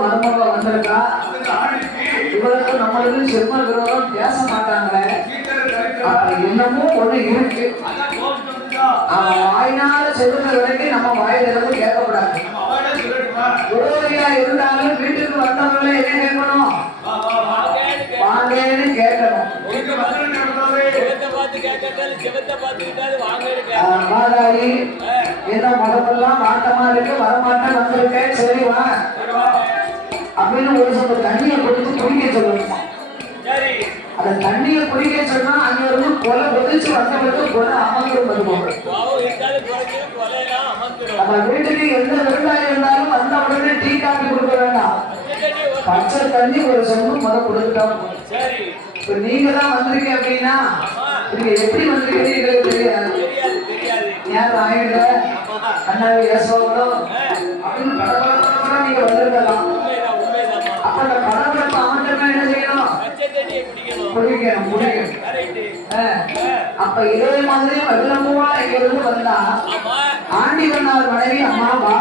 மருமக வந்திருக்கா. இவருக்கு நம்மளுக்கு செம்ம விரோதம் பேச மாட்டாங்க. என்னமோ ஒண்ணு இருக்கு. அவன் வாயினால சொல்லுற வரைக்கும் நம்ம வாயிலிருந்து கேட்கக்கூடாது. விரோதியா இருந்தாலும் வீட்டுக்கு வந்தவங்களே என்ன கேட்கணும்? வாங்கன்னு கேட்கணும். மாதாரி என்ன மதமெல்லாம் மாட்டமா இருக்கு, வரமாட்டேன் வந்திருக்கேன், சரி வா அப்படின்னு ஒரு சொந்த தண்ணியை கொடுத்து குடிக்க சொல்லணுமா. அந்த தண்ணியை குடிக்க சொன்னா அங்க இருந்து கொலை உதிச்சு வந்தவருக்கு கொலை அமர்ந்துரும். நம்ம வீட்டுக்கு எந்த விருந்தாளி இருந்தாலும் வந்த உடனே டீ காப்பி கொடுக்க வேண்டாம். பச்சை தண்ணி ஒரு சொம்பு முதல் கொடுத்துட்டா. இப்ப நீங்க தான் வந்திருக்கீங்க அப்படின்னா நீங்க எப்படி வந்திருக்கீங்க தெரியாது. ஏன் ஆயிட அண்ணாவி ஏசோங்களோ அப்படின்னு கடவுளா நீங்க வந்திருக்கலாம். அப்ப அந்த கடவுளை அவன்கிட்ட என்ன செய்யணும்? குடிக்கணும். அப்ப இதே மாதிரி வெள்ளம்பூவா இங்க இருந்து வந்தா ஆண்டி வந்தார் மனைவி அம்மாவா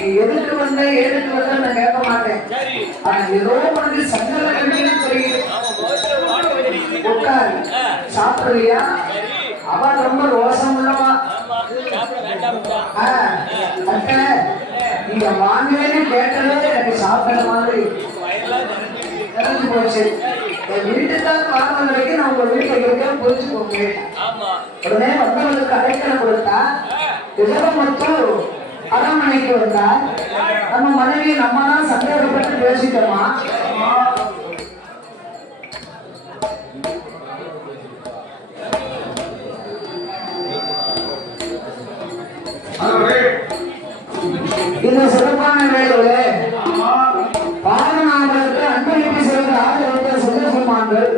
நீ எதுக்கு வந்த ஏதுக்கு வந்த நான் கேட்க மாட்டேன். ஆனா ஏதோ உனக்கு சங்கல கண்டின்னு தெரியுது. உட்காரு சாப்பிடுறியா? அவன் ரொம்ப ரோசம் உள்ளவா. நீங்க வாங்கன்னு கேட்டதே எனக்கு சாப்பிட மாதிரி தெரிஞ்சு போச்சு. என் வீட்டுக்காக வாங்க வரைக்கும் நான் உங்க வீட்டுல இருக்கேன் புரிஞ்சுக்கோங்க. உடனே வந்தவங்களுக்கு அடைக்கலம் கொடுத்தா விதவமத்தூர் அரண்மனைக்கு வந்தா நம்ம மனைவி நம்ம தான் சந்தேகப்பட்டு பேசிட்டோமா. இந்த சிறப்பான வேலையிலே பாரநாதருக்கு அன்பளிப்பு செய்த ஆதரவு சுந்தரமான்கள்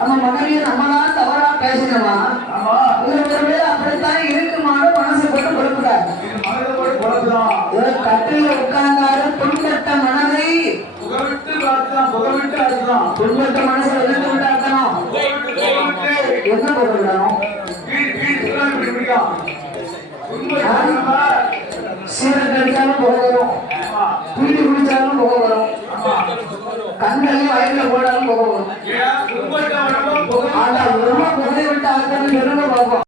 நம்ம மனைவியை நம்மதான் தவறா பேசினவா. அப்படித்தான் இருக்குமாறு மனசு போட்டு கொடுக்கிறார். கட்டில உட்கார்ந்தாரு புண்பட்ட மனதை புண்பட்ட மனசை எழுந்து விட்டாக்கணும். என்ன போட்டுக்கணும்? சீரட் அடிச்சாலும் போக வரும், பீடி குடிச்சாலும் போக வரும், கண்ணையும் வயல்ல போடாலும் போக வரும். ஆனா ரொம்ப புகை விட்ட ஆட்கள் என்ன பார்ப்போம்.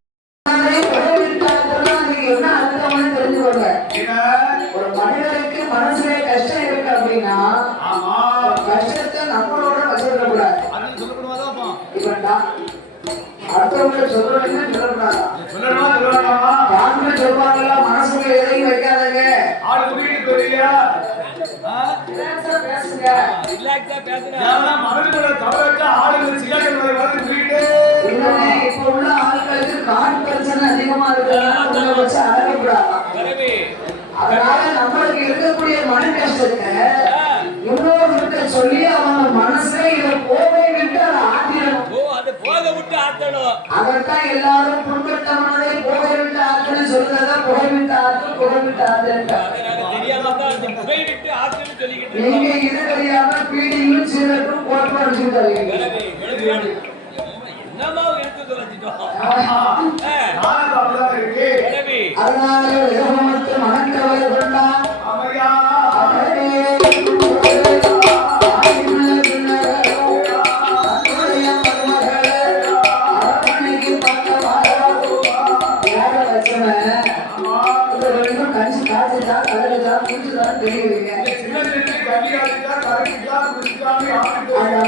என்ன அர்த்தம்னு தெரிஞ்சுக்கோங்க. ஒரு மனிதனுக்கு மனசுல கஷ்டம் இருக்கு அப்படின்னா கஷ்டத்தை நம்மளோட வச்சிருக்கக்கூடாது. இப்ப அடுத்தவங்க சொல்றேன்னு சொல்லக்கூடாதா? காரணம் சொல்றாங்களா மனசுல எதையும் வைக்காதங்க. இப்ப உள்ள ஆட்களுக்கு காட்டு பிரச்சனை அதிகமா இருக்கு, வச்சு அழகக்கூடாது. அதனால நம்மளுக்கு இருக்கக்கூடிய மன கஷ்டத்தை இன்னொருத்த சொல்லி அவங்க மனசுல இதை போவை விட்டு அதை ஆத்திரணும். அதற்காக எல்லாரும் புண்பட்டமானதை போக விட்டு ஆற்றல் சொல்றதான் புகை விட்டு ஆற்றல் புகை விட்டு ஆற்றல். நீங்க இது தெரியாம பீடியும் சீரட்டும் போட்டு வச்சுட்டாங்க. அதனால மணக்கவர்கள்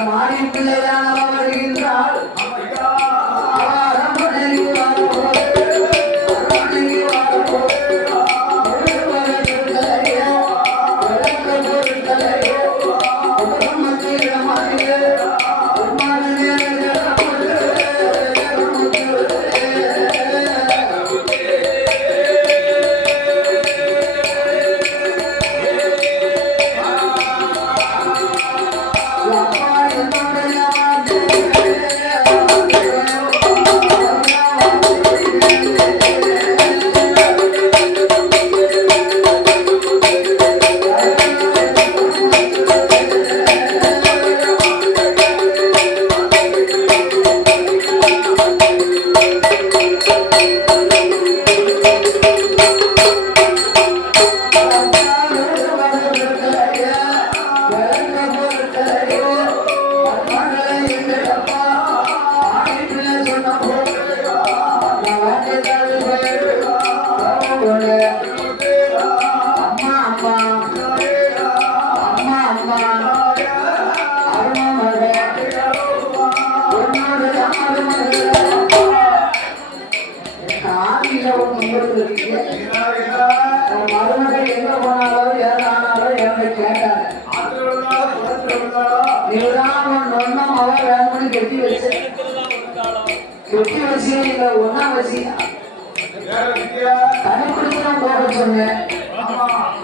மாறி பிள்ளைதான் வருகின்றால் போனாலோ ஏறானாலோ என்னை கேட்டாரு நீதான் ஒன்னும் அவ வேணும்னு கெட்டி வச்சு இல்ல ஒன்னா வச்சியா தனி குடிக்கிறோம் போக சொன்னேன்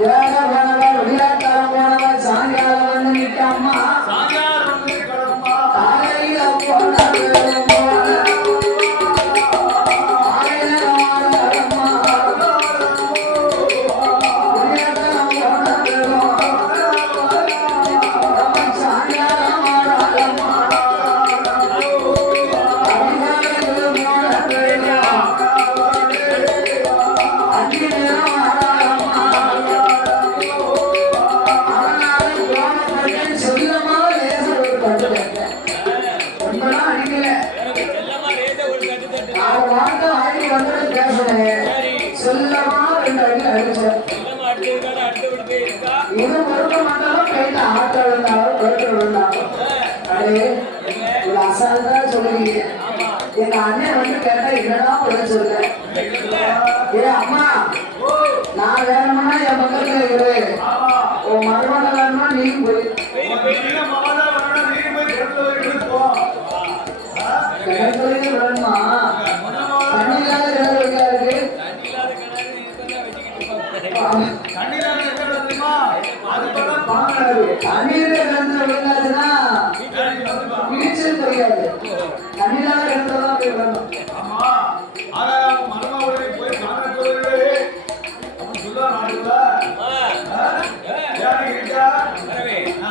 வேற போனவ விளையாட்டாரம் போனவ சாயங்காலம் வந்து நிற்காமா காலையில போனது எங்க அண்ணன் வந்து கேட்டா என்னடா பதில் சொல்றேன் ஏ அம்மா நான் வேணும்னா என் பக்கத்துல இரு உன் மருமக வேணுமா நீ போய் கிணத்துல வேணுமா தண்ணி இல்லாத கிணறு இருக்கு தண்ணீர் கிணத்துல விழுந்தாச்சுன்னா நீச்சல் தெரியாது தண்ணியில்லாத கிணத்துல தான் போய் வரணும்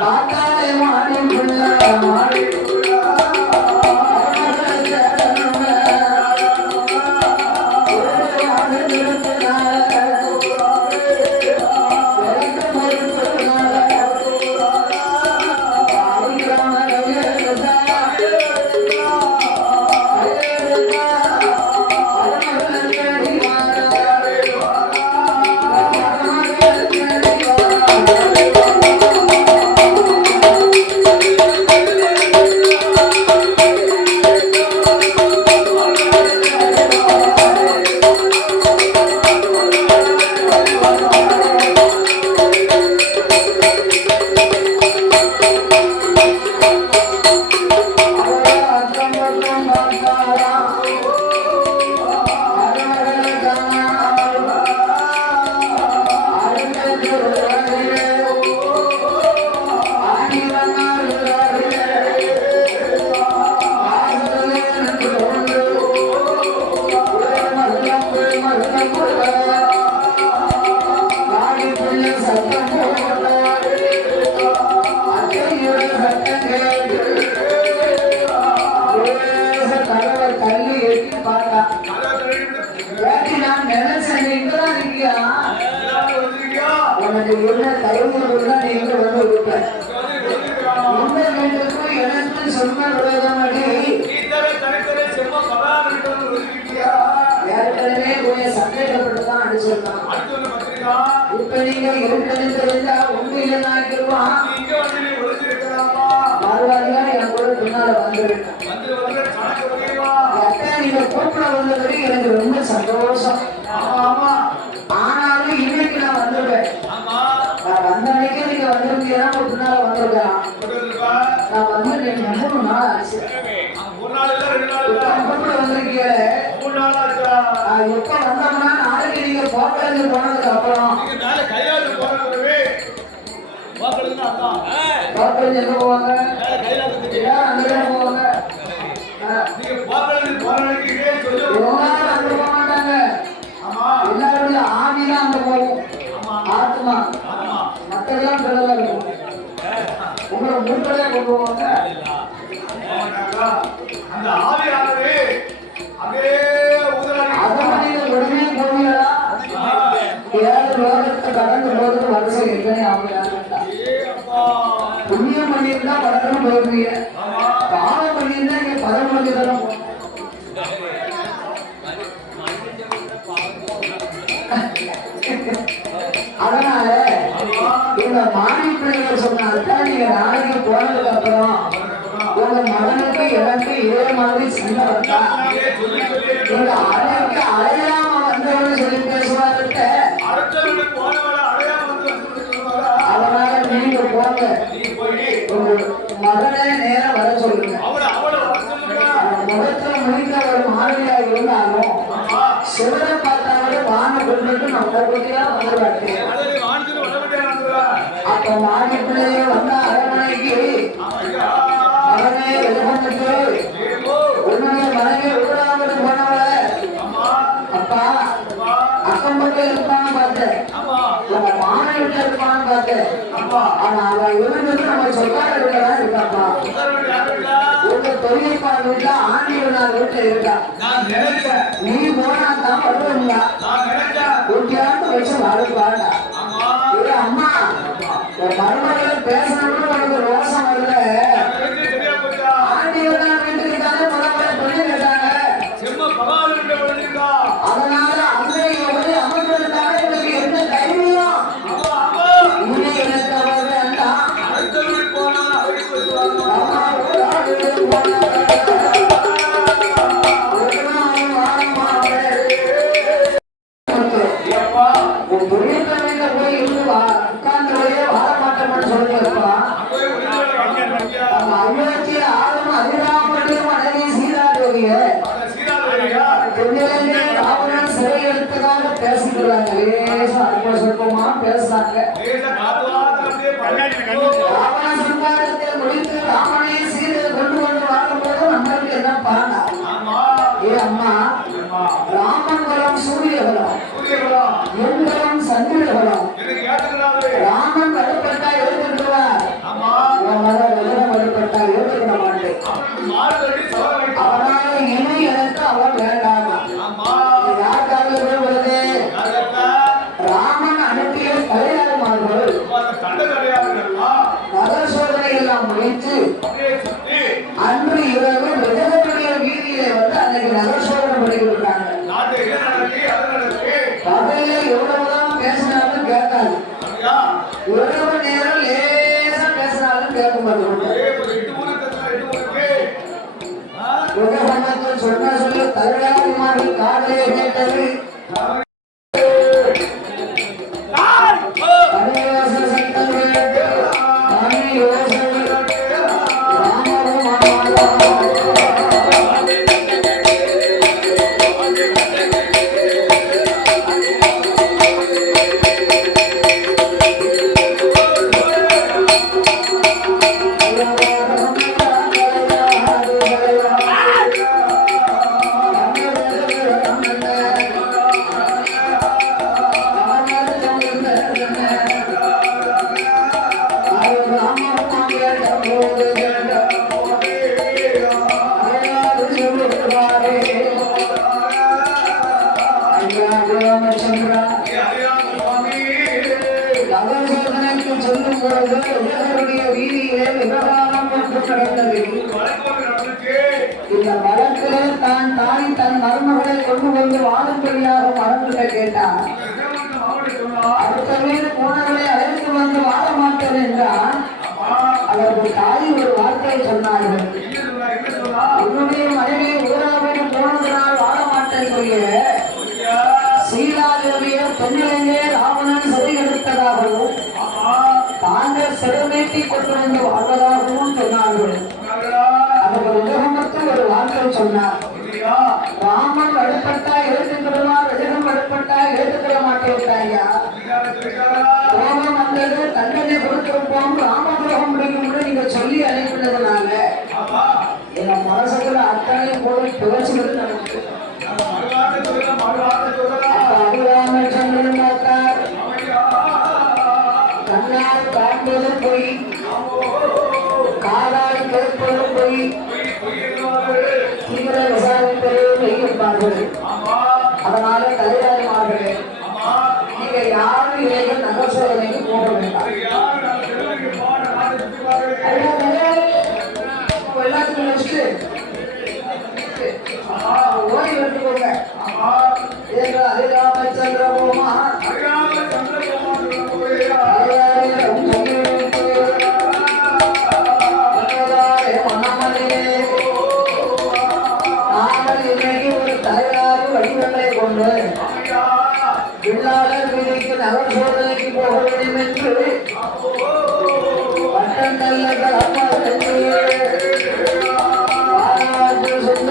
பார்த்தாலே மாடி மாடி எனக்கு ரொம்ப சந்தோஷம் ஆனாலும் இன்னைக்கு நான் வந்துருவேன் நான் வந்த அன்னைக்கு நீங்க வந்திருக்கீங்கன்னா ஒரு பின்னால வந்திருக்கலாம் நான் வந்து 3 நாள் ஆச்சு வந்திருக்கீங்க எப்ப வந்தோம்னா நாளைக்கு நீங்க போக்குவரத்து போனதுக்கு அப்புறம் போக்குவரத்து எங்க போவாங்க அங்கே போவாங்க அங்க போக மாட்டாங்க எல்லாருடைய ஆவிதான் அங்க போகும் ஆத்மா மற்றெல்லாம் பிறகு இருக்கும் உங்களை முன்கடையா கொண்டு போவாங்க அந்த ஆவியானது அப்படியே உடனே போவீங்களா 7 வருடத்தை கடந்து போகிறது வருஷம் எத்தனை ஆவியா புண்ணியம் பண்ணியிருந்தா வடக்கணும் போயிருவீங்க பாவம் பண்ணியிருந்தா இங்க 11 தரம் அதனால இந்த மாணி பிள்ளைகள் சொன்னால்தான் நீங்க நாளைக்கு போனதுக்கு அப்புறம் உங்க மகனுக்கு எனக்கு இதே மாதிரி சண்டை வந்தா நீங்க அழைக்க அழையாம வந்தவன்னு சொல்லி பேசுவார்கிட்ட அப்ப மாடிக்குள்ளேயே வந்த அரண்மனைக்கு மகனே எதிர்கொண்டு உன்னுடைய மனைவி ஊராவது போனவள அப்பா அக்கம் பக்கம் இருப்பான்னு பார்த்தேன் உங்க மாமன் வீட்டுல இருப்பான்னு பார்த்தேன் ஆனா அவன் இருந்தது நம்ம சொல்லாத வீட்டுலதான் இருக்காப்பா உங்க பெரியப்பா வீட்டுல ஆண்டியவனார் வீட்டுல இருக்கா நீ போனா தான் வருவீங்களா குட்டியாண்டு வச்சு வாழ்ப்பாடா அம்மா மருமகளை பேசணும்னு உனக்கு ரோசம் வரல ஆண்டியவனார் வீட்டுக்கு தானே முதல்ல சொல்லி கேட்டாங்க அதனால அங்கே அமர்ந்ததுக்காக எனக்கு என்ன தைரியம் இன்னும் எனக்கு அவர் வேண்டாம் பேசுறாங்க முடித்து ராமனை சீதை கொண்டு வந்து வாழும்போது நம்மளுக்கு என்ன பாண்டா ஏ அம்மா ராமன் வரம் சூரியகலம் என் வரம் சந்திரகலம் ராமன் வலுப்பட்டா எழுதிடுவார் வலுப்பட்டா எழுதிட மாட்டேன் அவனால இனி எனக்கு அவன் வேண்டாமா யாருக்காக வருது ராமன் அனுப்பிய தலையாறுமார்கள் நகசோதனை எல்லாம் முடித்து அன்று இரவு விஜயனுடைய வீதியிலே வந்து அன்னைக்கு நகசோதனை பண்ணிவிட்டாங்க பகையில எவ்வளவுதான் பேசினாலும் கேட்காது இரவு நேரம் லேசா பேசினாலும் கேட்க மாட்டேன் சொன்ன சொல்லி தலையாறுமார்கள் காதலே கேட்டது வீதியிலே விவகாரம் நடந்தது. இந்த வழக்கிலே தான் தாய் தன் மருமகளை கொண்டு வந்து வாழும்படியாக மறந்துட கேட்டார். அடுத்த வீடு போனவரை அழைத்து வந்து வாழ மாட்டேன் என்றால் அவரது தாய் ஒரு வார்த்தை சொன்னார்கள். உன்னுடைய மனைவி ஊராவிற்கு போனதனால் வாழ மாட்டேன் சொல்ல சீதாதேவிய பெண்ணிலேயே ராவணன் சரி எடுத்ததாகவும் தாங்கள் சிறுமீட்டி கொண்டு வந்து வாழ்வதாகவும் சொன்னார்கள். அவர்கள் உலகமத்தில் ஒரு வார்த்தை சொன்னார். ராமன் வழிபட்டா எழுத்துக்கிறவார், விஜயம் வழிபட்டா எழுத்துக்கிற மாட்டேன். கோபம் வந்தது, தண்டனை கொடுத்திருப்போம், ராமபுரம் முடிக்கும் நீங்க சொல்லி அனுப்பினதுனால எங்க மனசுக்குள்ள அத்தனை போய் துவச்சுகிறது நமக்கு. அருகாமல் சென்று பார்த்தார். கண்ணால் காண்பது பொய், காதால் கேட்பது பொய், தீவிர விசாரிப்பதே மெய்யிருப்பார்கள். அதனால தலையாரிமார்களே, நீங்க யாரும் இளைஞர் நகசோதனைக்கு போக வேண்டாம். எல்லாத்துக்கும் வச்சுட்டு ஓடி வந்துக்கோங்க. ஹரிராமச்சந்திரபோமா ஒரு தலையாறு வடிவங்களை கொண்டு பின்னாளர் வீதிக்கு நகர் சோதனைக்கு போக வேண்டும் என்று பட்டம் நல்ல அம்மா சொந்த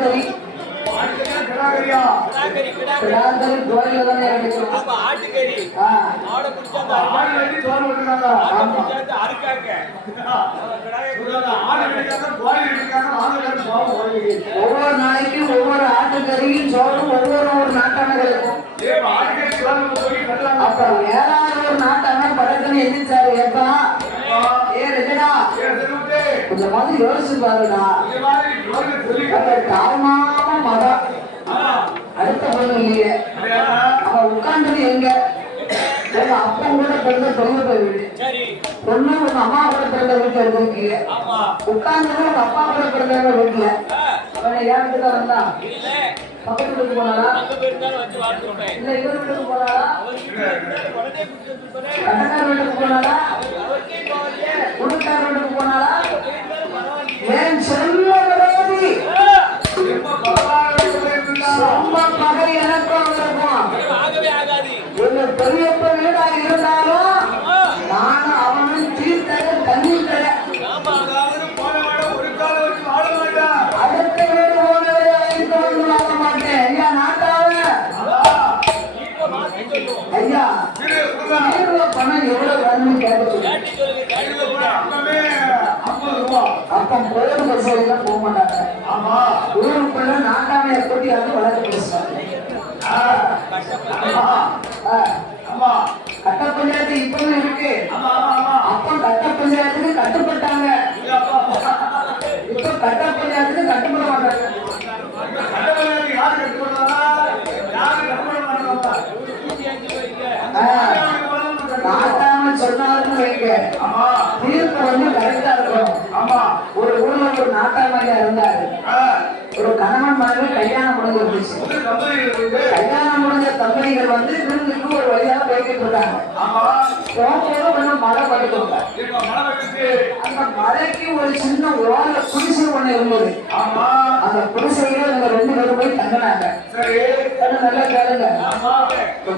ஆட்டுக்கறி கிடாக்கறி கோயில தானே கிடைக்கும். ஆட்டுக்கறி ஒவ்வொரு நாளைக்கும் ஒவ்வொரு ஆட்டுக்கறியும் சோறும் ஒவ்வொரு நாட்டான கிடைக்கும். அப்ப ஏதாவது ஒரு நாட்டான படக்குன்னு எதிர்த்தாரு ஏப்பா ரஜனா கொஞ்சம் மாதிரி யோசிச்சு பாருடா. தாய்மாம மதம் அடுத்த பொண்ணு இல்லையே அவன் உட்கார்ந்தது எங்க அப்பா கூட பிறந்த பெரிய வீடு பொண்ணு உங்க அம்மா கூட பிறந்த வீட்டுல இருக்கீங்க உட்கார்ந்தது உங்க அப்பா கூட பிறந்த வீட்டுல அவனை ஏன் வீட்டுல வந்தா பக்கத்து வீட்டுக்கு போனாரா இல்ல இவர் வீட்டுக்கு போனாரா கட்டக்கார வீட்டுக்கு போனாரா குடுக்கார வீட்டுக்கு போனாரா ஏன் சொல்ல ரொம்ப பகை எனக்கும் இருக்கும். பெரியப்ப வீடா இருந்தாலும் நானும் அவனும் தீர்த்தக கண்ணீர் அடுத்த வீடு போனவரை அழைத்து வந்து வாழ மாட்டேன். ஐயா நாட்டாவ ஐயா பணம் எவ்வளவு வேணும்னு கேட்டு அப்பம் கோயில் பசங்க போக மாட்டாங்க. ஊருக்குள்ள நாட்டாமைய கூட்டி வந்து வளர்த்து பேசுவாங்க. கட்ட பஞ்சாயத்து இப்பவும் இருக்கு. அப்ப கட்ட பஞ்சாயத்துக்கு கட்டுப்பட்டாங்க. இப்ப கட்ட பஞ்சாயத்துக்கு கட்டுப்பட மாட்டாங்க. நாட்டாம சொன்னாருன்னு வைங்க தீர்ப்பு வந்து கரெக்டா இருக்கணும். ஒரு ஊர்ல ஒரு நாட்டாமையா இருந்தாரு. ஒரு கணவன் மனைவி கல்யாணம் முடிஞ்சிருந்துச்சு. கல்யாணம் முடிஞ்ச தம்பதிகள் வந்து விருந்துக்கு ஒரு வழியாக போய்கிட்டு இருக்காங்க. கொஞ்சம் மழை படுத்துங்க. அந்த மழைக்கு ஒரு சின்ன ஓல குடிசை ஒண்ணு இருந்தது. அந்த குடிசையில இவங்க 2 பேரும் போய் தங்கினாங்க. நல்லா கேளுங்க.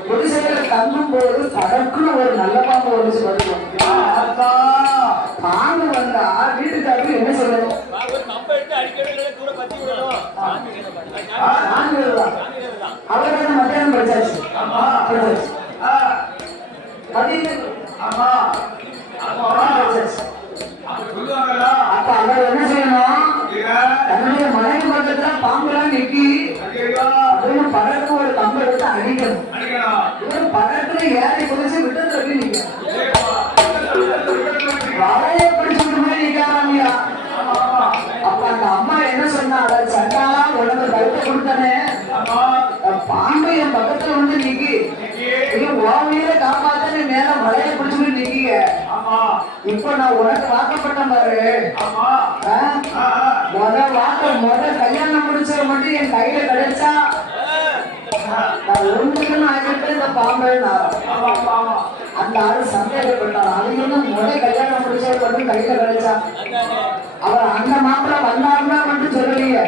குடிசையில தங்கும் போது சடக்குன்னு ஒரு நல்ல பாம்பு வந்துச்சு. பாம்பு வந்தா வீட்டுக்காரருக்கு என்ன சொல்லணும்? அவருக்கு மத்தியானம் படிச்சாச்சு. அப்ப அவர் என்ன செய்யணும்? தன்னுடைய மனைவி பக்கத்துல பாம்புலாம் நிக்கி அப்படின்னு படக்கு ஒரு கம்பு எடுத்து அடிக்கணும். இவர் படத்துல ஏறி குடிச்சு விட்டது அப்படி நிக்க வரைய பிடிச்சிட்டு போய் நிக்காமியா. அப்ப அந்த அம்மா என்ன சொன்னா? சட்டாலா உடம்பு கழுத்த கொடுத்தானே பாம்பு என் பக்கத்துல வந்து நிக்கி ஓவியில காப்பாத்த நீ மேல மழைய பிடிச்சிட்டு நிக்கீங்க. இப்ப நான் உனக்கு வாக்கப்பட்ட பாரு. முத கல்யாணம் முடிச்சத மட்டும் என் கையில கிடைச்சா நான் ஒன்றுக்குன்னு ஆகிட்டு இந்த பாம்பு அந்த ஆளு சந்தேகப்பட்டார். அதையும் முத கல்யாணம் முடிச்சத மட்டும் கையில கிடைச்சா அவர் அந்த மாப்பிள்ள வந்தாருன்னா மட்டும் சொல்லலையே.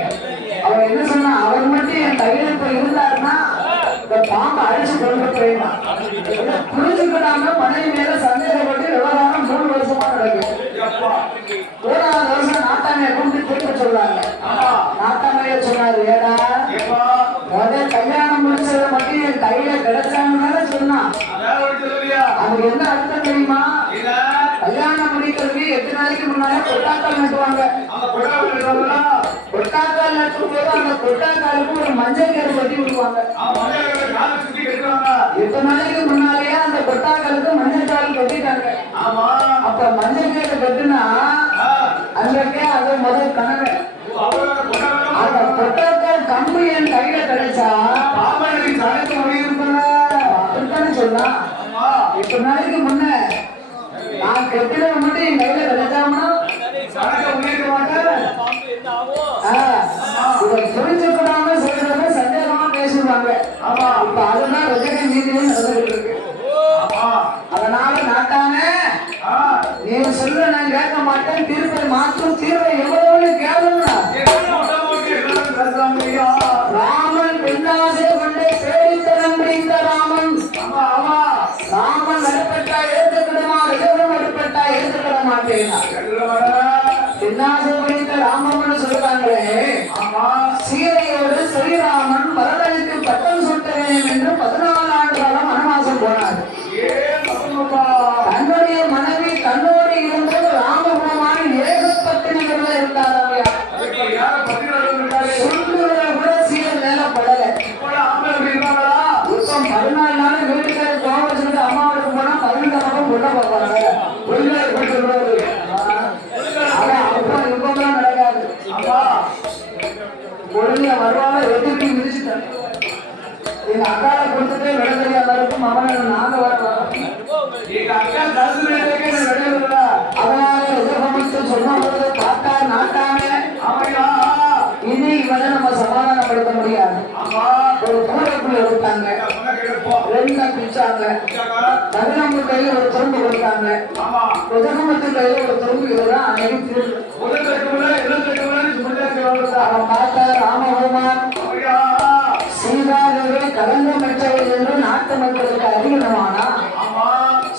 அவர் என்ன சொன்னா? அவர் மட்டும் என் கையில இப்ப இருந்தாருன்னா இந்த பாம்பை அடிச்சு கொண்டு போயிடலாம். புரிஞ்சுக்கிட்டாங்க. மனைவி மேல சந்தேகப்பட்டு விவகாரம் 3 வருஷமா நடக்கும். 4வது வருஷம் நாட்டாமைய கூப்பிட்டு திருப்ப சொல்றாங்க. நாட்டாமைய சொன்னாரு, ஏடா முதல் கல்யாணம் முடிச்சதை மட்டும் என் கையில கிடைச்சாங்கன்னு சொன்னான். அதுக்கு என்ன அர்த்தம் தெரியுமா? கல்யாணம் முடிக்கிறது 8 நாளைக்கு முன்னாலே கொட்டாக்கால் நட்டுவாங்க. கொட்டாக்கால் நட்டும் போது அந்த கொட்டாக்காலுக்கு ஒரு மஞ்சள் கயிறு கட்டி விடுவாங்க. 8 நாளைக்கு முன்னாலேயே அந்த கொட்டாக்காலுக்கு மஞ்சள் கால் கட்டிட்டாங்க. அப்ப மஞ்சள் கயிறு கட்டுனா அன்றைக்கே அது முதல் கனவு. அந்த கொட்டாக்கால் கம்பு என் கையில கிடைச்சா தலைக்கு முடியிருப்பல அப்படித்தானே சொன்னா. 8 நாளைக்கு முன்ன நான் கெட்டிட மட்டும் என் கையில கிடைச்சாமனா புரிஞ்சுக்கூடாம சொல்றத சந்தேகமா பேசுவாங்க. இப்ப அதுதான் ரஜக நீதியில நடந்துகிட்டு இருக்கு. அதனால நாட்டான நீ சொல்ல நான் கேட்க மாட்டேன். தீர்ப்பை மாற்றும் தீர்வை எவ்வளவு கேளுங்க. ராமன் பெண்ணாசை கொண்டே பேரித்தனம் பிடித்த ராமன். ராமன் நடுப்பட்டா எடுத்துக்கிடுமா? எதுவும் நடுப்பட்டா எடுத்துக்கிட மாட்டேன். பெண்ணாசை பிடித்த ராமன் சொல்றாங்களே சீதையோடு ஸ்ரீராமன் பரதனுக்கு பட்டம் சுட்ட வேண்டும் என்று 14 ஆண்டு காலம் வனவாசம் போனார். தன்னுடைய மனைவி தன்னோடு இருந்து ராமபுரமான ஏகப்பட்டினங்கள்ல இருந்தார். சுண்டுகளை கூட சீதை மேல படல. இப்ப 14 நாள் வீட்டுக்கார கோவம் வச்சுட்டு அம்மாவுக்கு போனா 15 பக்கம் உள்ள பார்ப்பாங்க. இப்பதான் நடக்காது. ஒழுங்கிய வருவாங்க எதிர்த்து மிதிச்சுட்டாங்க. எங்க அக்காவை கொடுத்துட்டு விட தெரியாதவருக்கும் அவனை நாங்க வரோம். எங்க அக்கா அதனால எதிர்கமித்து சொன்னபோது காட்டா நாட்டாமே இனி இவனை நம்ம சமாதானப்படுத்த முடியாது. ஒரு கூடைக்குள்ள எடுத்தாங்க, 2 பிச்சாங்க, பதினம்பு கையில ஒரு துரும்பு கொடுத்தாங்க, உதகமத்து கையில ஒரு துரும்பு. இதுதான் அன்னைக்கு அவன் பார்த்த ராமபெருமான் சீதாதேவி கலங்கமற்றவள் என்று நாட்டு மக்களுக்கு அறியணுமானா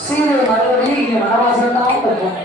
சீதை மறுபடியும் இங்க வனவாசம் தான் போகும்.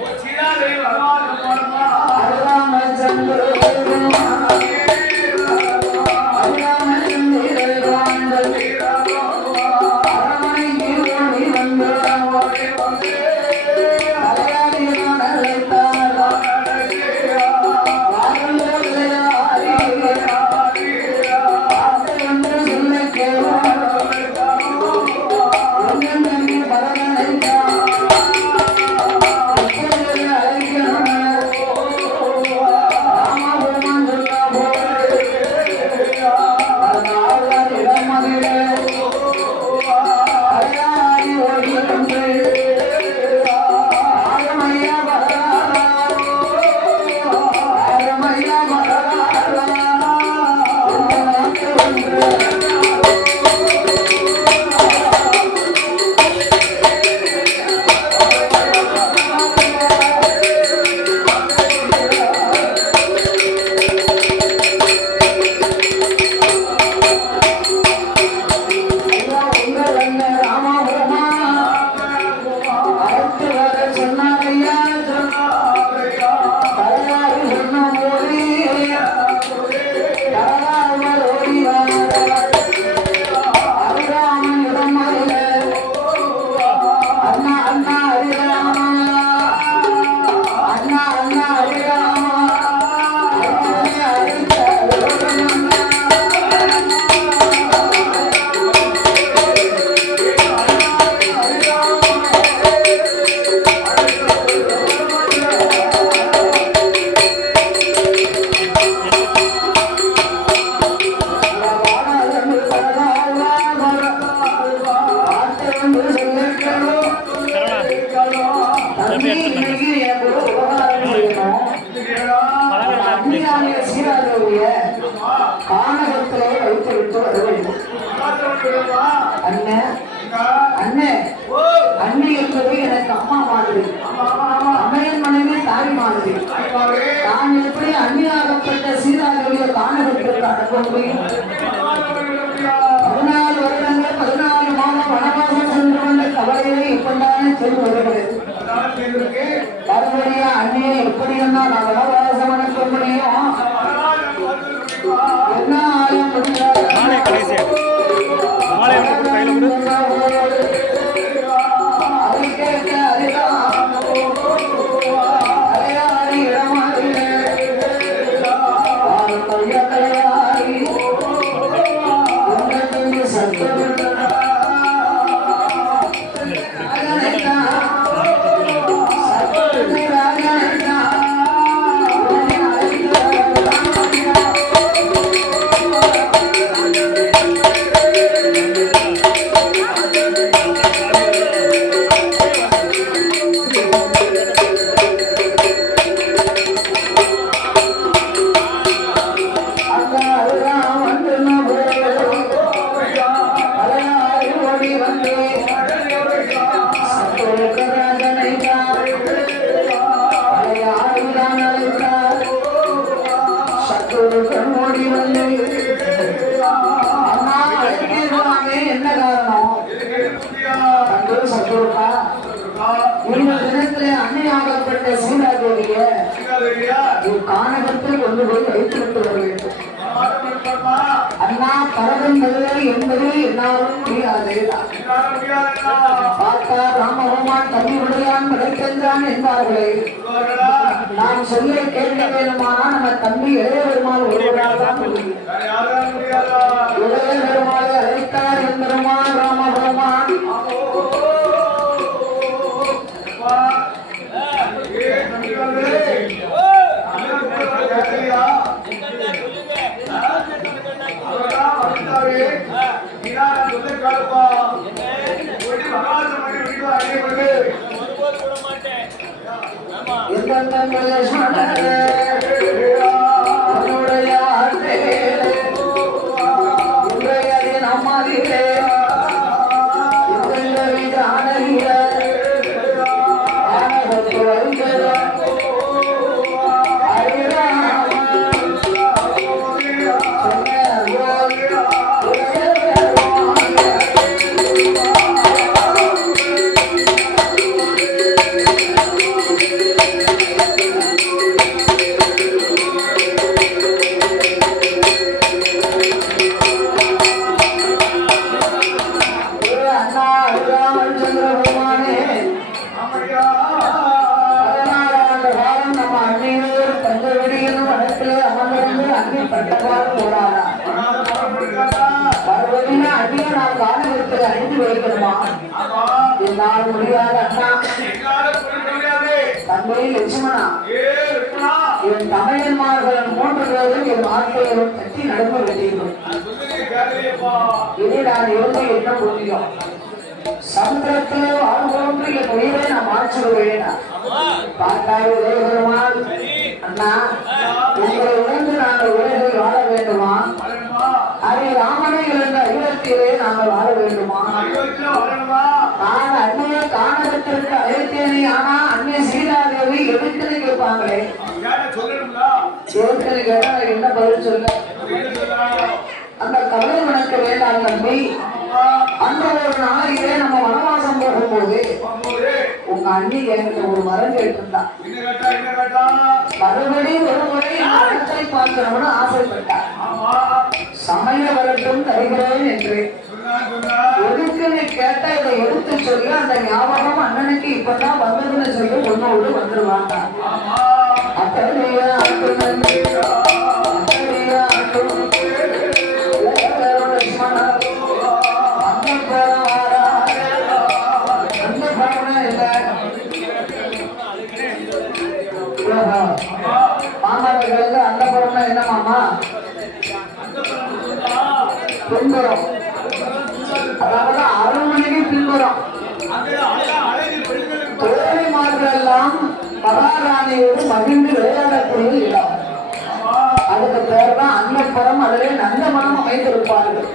அண்ணி என்பது எனக்கு அம்மா மாதிரி, அம்மையன் மனைவி தாய் மாதிரி. நான் எப்படி அந்நியாகப்பட்ட சீதாதேவியை காணகத்திற்கு அனுப்ப முடியும்? 14 வருடங்கள் 14 மாதம் வனவாசம் சென்று வந்த கவலையை இப்பதானே செய்து வருகிறது. மறுபடியும் அண்ணியை எப்படி நான் வனவாசம் அனுப்ப முடியும்? என்ன ஆய முடியாது. காணகத்தில் கொண்டு போய் வைத்திருக்க வேண்டும். அண்ணா பரதம் என்பது என்னாலும் முடியாது. பார்த்தா ராமபெருமான் தம்பி உடையான் கிடைக்கின்றான் என்பார்களே, நாம் சொல்ல கேட்க வேண்டுமானா நம்ம தம்பி இளைய பெருமாள் ஒருவரால் தான் முடியும். இளைய பெருமாளை அழைத்தார் என்பெருமான் ராமபெருமான். என் தமிழன்மார்கள் 3 பேரும் என் வாழ்க்கையோடு கட்டி நடந்து விட்டீர்கள். இனி நான் இருந்து என்ன புரியும்? சமுத்திரத்திலே வாழ்வோன்று என் உயிரை நான் மாற்றிடுவேன். பார்த்தாய் உதயபெருமாள், அண்ணா உங்களை உணர்ந்து நாங்கள் உலகில் வாழ வேண்டுமா? அதை ராமனை இழந்த அயோத்தியிலே நாங்கள் வாழ வேண்டுமா? நான் அன்னைய காணகத்திற்கு அழைத்தேனே, ஆனா அன்னை சீதாதேவி எதுக்குன்னு கேட்பாங்களே, எதுக்குன்னு கேட்டா என்ன பதில் சொல்ல? அந்த கவலை உனக்கு வேண்டாம் தம்பி. அந்த ஒரு நாளையிலே நம்ம வனவாசம் போகும்போது உங்க அண்ணி என்கிட்ட ஒரு மரம் கேட்டிருந்தா. மறுபடியும் ஒரு முறை மரத்தை பார்க்கணும்னு ஆசைப்பட்டார். சமய வரட்டும் தருகிறேன் என்று எதுக்கு நீ கேட்ட இதை எடுத்து சொல்லி அந்த ஞாபகம் அண்ணனுக்கு இப்பதான் வந்ததுன்னு சொல்லி ஒன்னோடு வந்துருவாங்க. அப்படியா மாணவர்களுக்கு அந்த படம்னா என்ன மாமா? பின்புறம், அதாவது அரண்மனைக்கு பின்புறம். தோழிமார்கள் எல்லாம் மகாராணியோடு மகிழ்ந்து விளையாடக்கூடிய இடம். அதுக்கு பேர் தான் அன்னப்புறம். அதிலே நந்தமனம் அமைந்திருப்பார்கள்.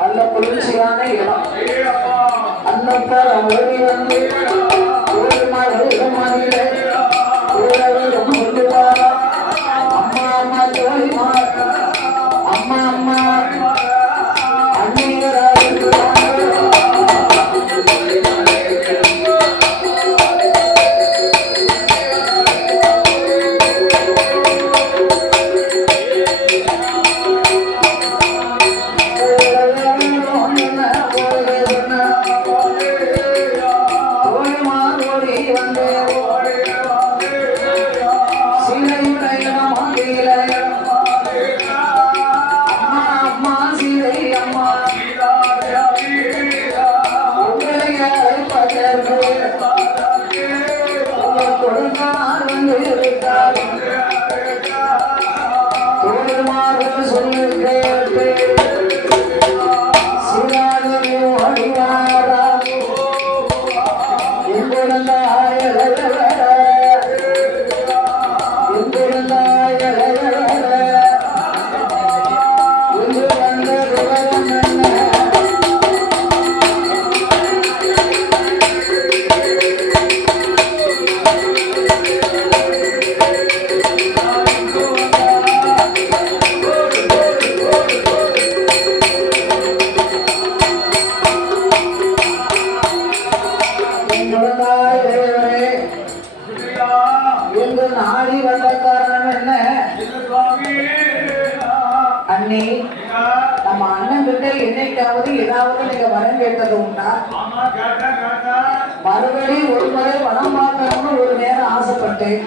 நல்ல குளிர்ச்சியான இடம். அன்னப்புறம் ஓடி வந்து தோழிமார்கள் இடமாதிரியே அம்மா அம்மா தோழிமார், அம்மா அம்மா அண்ணி நம்ம அண்ணன் கிட்ட என்னைக்காவது ஏதாவது நீங்க வரம் கேட்டது உண்டா? மறுபடி ஒரு முறை வனம் பார்க்கணும்னு ஒரு நேரம் ஆசைப்பட்டேன்.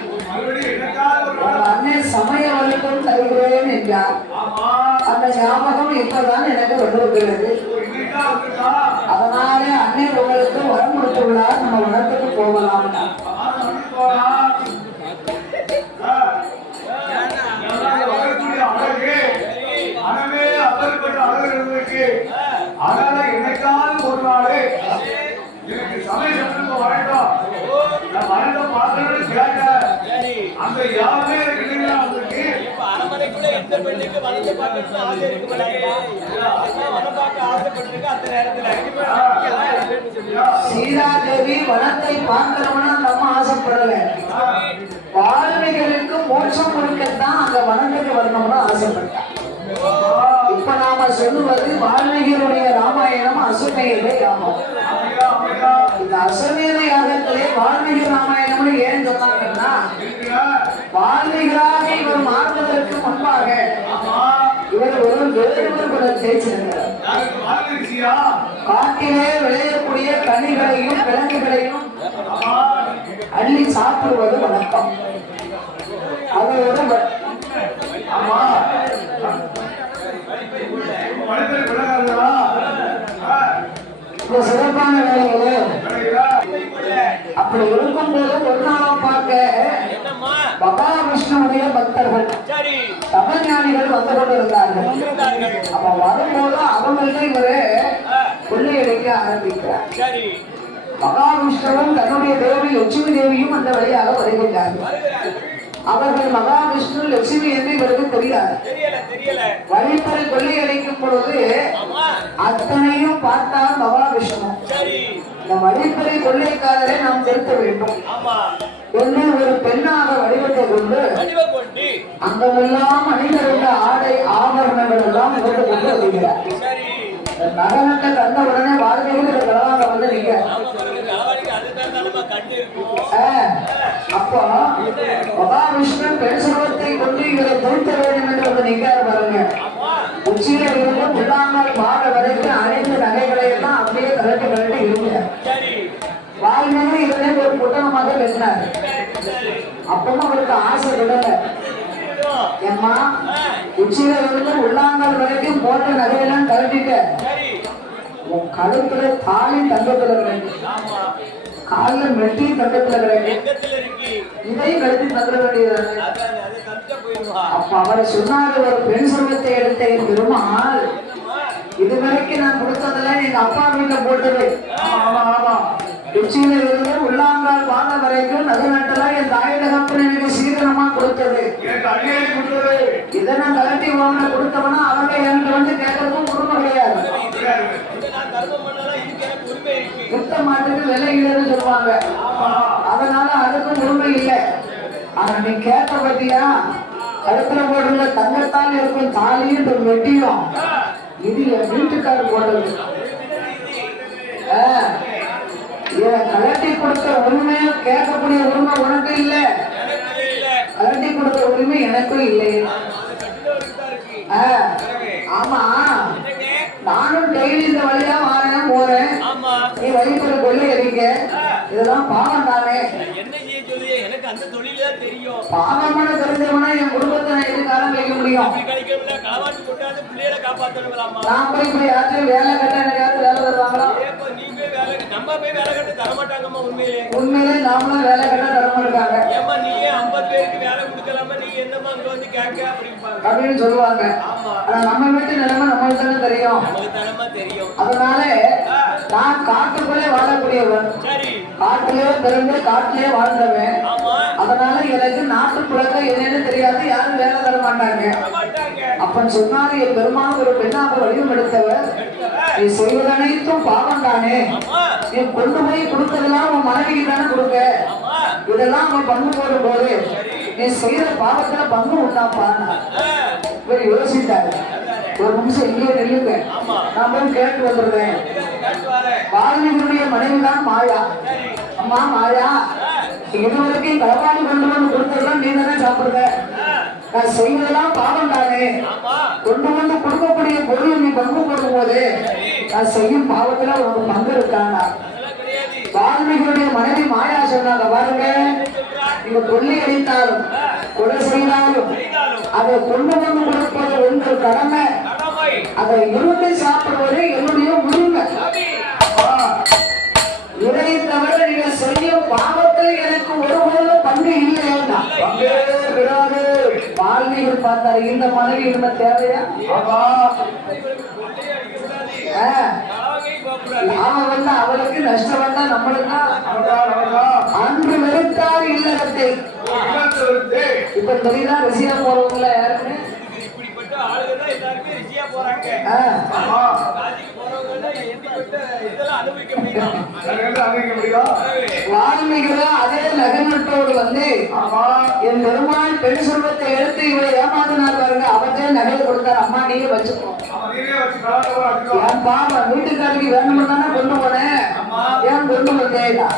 உங்க அண்ணன் சமய வரைக்கும் தருகிறேன் என்றார். அந்த ஞாபகம் இப்பதான் எனக்கு வந்திருக்கிறது. அதனாலே அண்ணன் உங்களுக்கு வரம் கொடுத்துள்ளார். நம்ம வனத்துக்கு போகலாம். அதனால என்னைக்காவது ஒரு நாளே எனக்கு சமயம் வரட்டும். நான் வரத பார்க்கணும்னு கேட்டேன். அந்த யாருமே இல்லைங்களா உங்களுக்கு? அரமனைக்குள்ள எந்த பெண்ணுக்கு வளர்ந்து பார்க்கணும்னு ஆசை இருக்கு. வனம் பார்க்க ஆசைப்பட்டிருக்கு. அந்த நேரத்துல சீதாதேவி வனத்தை பார்க்கணும்னு நம்ம ஆசைப்படல. வாழ்விகளுக்கு மோட்சம் கொடுக்கத்தான் அந்த வனத்துக்கு வரணும்னு ஆசைப்பட்டான். இப்ப நாம சொல்லுவது வால்மீகியுடைய ராமாயணம் அசுமேத யாகம். இந்த அசுமேத யாகத்திலே வால்மீகி ராமாயணம்னு ஏன் சொன்னாங்கன்னா, வால்மீகராக இவர் மாறுவதற்கு முன்பாக இவர் ஒரு வேறொரு குலத்தை சேர்ந்தார். காட்டிலே விளையக்கூடிய கனிகளையும் விலங்குகளையும் அள்ளி சாப்பிடுவது வழக்கம். அதோட ஆமா சிறப்பான வேலைகளே. அப்படி இருக்கும் போது ஒரு நாளம் பார்க்க மகாவிஷ்ணுடைய பக்தர்கள் தபஞானிகள் வந்து கொண்டிருந்தார்கள். அப்ப வரும்போது அவங்கள்ட்ட இவரு கொள்ளையடிக்க ஆரம்பிக்கிறார். மகாவிஷ்ணுவும் தன்னுடைய தேவி லட்சுமி தேவியும் அந்த வழியாக வருகின்றார்கள். அவர்கள் மகாவிஷ்ணு லட்சுமி என்று இவருக்கு தெரியாது. வழிப்பறை கொள்ளையடிக்கும் பொழுது அத்தனையும் பார்த்தால் மகாவிஷ்ணு. இந்த வழிப்பறை கொள்ளைக்காரரை நாம் திருத்த வேண்டும் என்று ஒரு பெண்ணாக வடிவத்தை கொண்டு அங்கெல்லாம் அணிந்திருந்த ஆடை ஆபரணங்கள் எல்லாம் கொண்டு கொண்டு வருகிறார். நகனத்தை கண்ட உடனே வாழ்க்கையில் கலவாங்க வந்து நீங்க அப்போ மகாவிஷ்ணு பெண் சுரூபத்தை கொண்டு இவரை பொருத்த வேண்டும் என்று வந்து நிற்காரு பாருங்க. உச்சியில இருந்து புல்லாமல் பாட வரைக்கும் அனைத்து நகைகளை எல்லாம் அப்படியே கலட்டி கலட்டி இருங்க. வாய்மையை இதனை ஒரு புத்தகமாக எழுதினார். அப்பவும் அவருக்கு ஆசை விடல. ஏம்மா உச்சியில இருந்து உள்ளாங்கல் வரைக்கும் போட்ட நகையெல்லாம் கலட்டிட்ட, உன் கழுத்துல தாலி தங்கத்துல கிடைக்கும், காலில் மெட்டி தங்கத்துல கிடைக்கும், இதையும் கழுத்தி தந்துட வேண்டியது. அப்ப அவர் சொன்னார், ஒரு பெண் சுருவத்தை எடுத்த என் பெருமாள் இதுவரைக்கும் நான் கொடுத்ததெல்லாம் எங்க அப்பா வீட்டுல போட்டது. உச்சியில இருந்து உள்ளாங்கால் வாங்க வரைக்கும் நகநாட்டெல்லாம் என் தாயகப்பன் எனக்கு சீதனமா கொடுத்தது. இதை நான் கலட்டி வாங்க கொடுத்தவனா அவங்க என்கிட்ட வந்து கேட்கறதும் உரிமை கிடையாது. குத்த மாட்டுக்கு விலை இல்லைன்னு சொல்லுவாங்க. அதனால அதுக்கும் உரிமை இல்லை. ஆனா நீ கேட்ட பத்தியா கழுத்துல போடுற தங்கத்தால் இருக்கும் தாலியும் வெட்டியும் இது என் வீட்டுக்காரர் போட்டது. கலட்டி கொடுத்த உரிமையை கேட்கக்கூடிய உரிமை உனக்கு இல்லை, கலட்டி கொடுத்த உரிமை எனக்கும் இல்லை. ஆமா நானும் டெய்லி இந்த வழியா வாரேன் போறேன், நீ வழிபட கொள்ளை அடிக்க, இதெல்லாம் பாவம் தானே. பாவமான தெரிஞ்சவனா என் குடும்பத்தை நான் எதிர்காலம் கழிக்க முடியும். நான் போய் இப்படி யாச்சும் வேலை கட்ட எனக்கு யாரும் வேலை தருவாங்களா? உண்மையிலே நாமளும் வேலை கட்ட தரமாட்டாங்க அப்படின்னு சொல்லுவாங்க. ஆனா நம்ம வீட்டு நிலைமை நம்மளுக்கு தானே தெரியும். அதனால நான் காட்டுக்குள்ளே வாழக்கூடியவன், காட்டிலே பிறந்து காட்டிலே வாழ்ந்தவன். அதனால எனக்கு நாட்டு புழக்கம் என்னன்னு தெரியாது, யாரும் வேலை தர மாட்டாங்க. அப்பன் சொன்னாரு, என் பெருமாள் ஒரு பெண்ணாக வடிவம் எடுத்தவர், நீ செய்வது அனைத்தும் பாவம் தானே, நீ கொண்டு போய் கொடுத்ததெல்லாம் உன் மனைவிக்கு தானே கொடுக்க, இதெல்லாம் அவன் பங்கு போடும் போது நீ செய்யற பாவத்துல பங்கு உண்டாப்பான்னு இவர் யோசித்தாரு. ஒரு நிமிஷம் இங்கே நில்லுங்க, நான் போய் கேட்டு வந்துடுறேன். வால்மீகியுடைய மனைவிதான் மாயா. அம்மா மாயா, இதுவரைக்கும் களவாணி கொண்டு வந்து கொடுத்ததெல்லாம் நீ தானே சாப்பிடுற, நான் செய்வதெல்லாம் பாவம் தானே. ஆமா கொண்டு வந்து கொடுக்கக்கூடிய பொருள் நீ பங்கு போடும் போது நான் செய்யும் பாவத்துல ஒரு பங்கு இருக்கானா. அதெல்லாம் கிடையாது. வால்மீகியுடைய மனைவி மாயா சொன்னாங்க பாருங்க, நீங்க கொள்ளை அடித்தாலும் கொலை செய்தாலும் அதை கொண்டு வந்து கொடுப்பது உங்கள் கடமை, கடமை அதை இருந்து சாப்பிடுவது என்னுடைய உரிமை. சாமி. இதை தவிர நீங்க செய்யும் பாவத்தில் எனக்கு ஒருபோதும் பங்கு இல்லையா. பங்கே கிடையாது. வால்மீகி பார்த்தாரு, இந்த மனைவி இருந்த தேவையா. ஆமா. கலவகை போகக்கூடாது. அவன் வந்து அவளுக்கு நஷ்டம் வந்தா நம்மளுக்கு நமக்கா. அன்று வெறுத்தார் இல்லறத்தை. இல்லத்துல இருந்து இப்ப தெரியுதா ரசியா போறவங்கள யாருன்னு. இப்படிப்பட்ட ஆளுங்க தான் எல்லாருமே ரிஷியா போறாங்க. ஆமா. ராஜிக்கு போறவங்க தான் எப்படிப்பட்ட இதெல்லாம் அனுபவிக்க முடியும். அதனால அங்க முடியும். வால்மீகில அதே நகனத்தோடு வந்து ஆமா. என் பெருமாள் பெண் செல்வத்தை எடுத்து இவரை ஏமாத்தினார் பாருங்க, அவத்தே நகை கொடுத்தார். அம்மா நீயே வச்சுக்கோ. அவன் நீரே வச்சு கலாட்டமா இருக்கு. என் பாப்பா வீட்டுக்காரருக்கு வேணும்னு தானே கொண்டு போனேன், ஏன் கொண்டு வந்தேடா.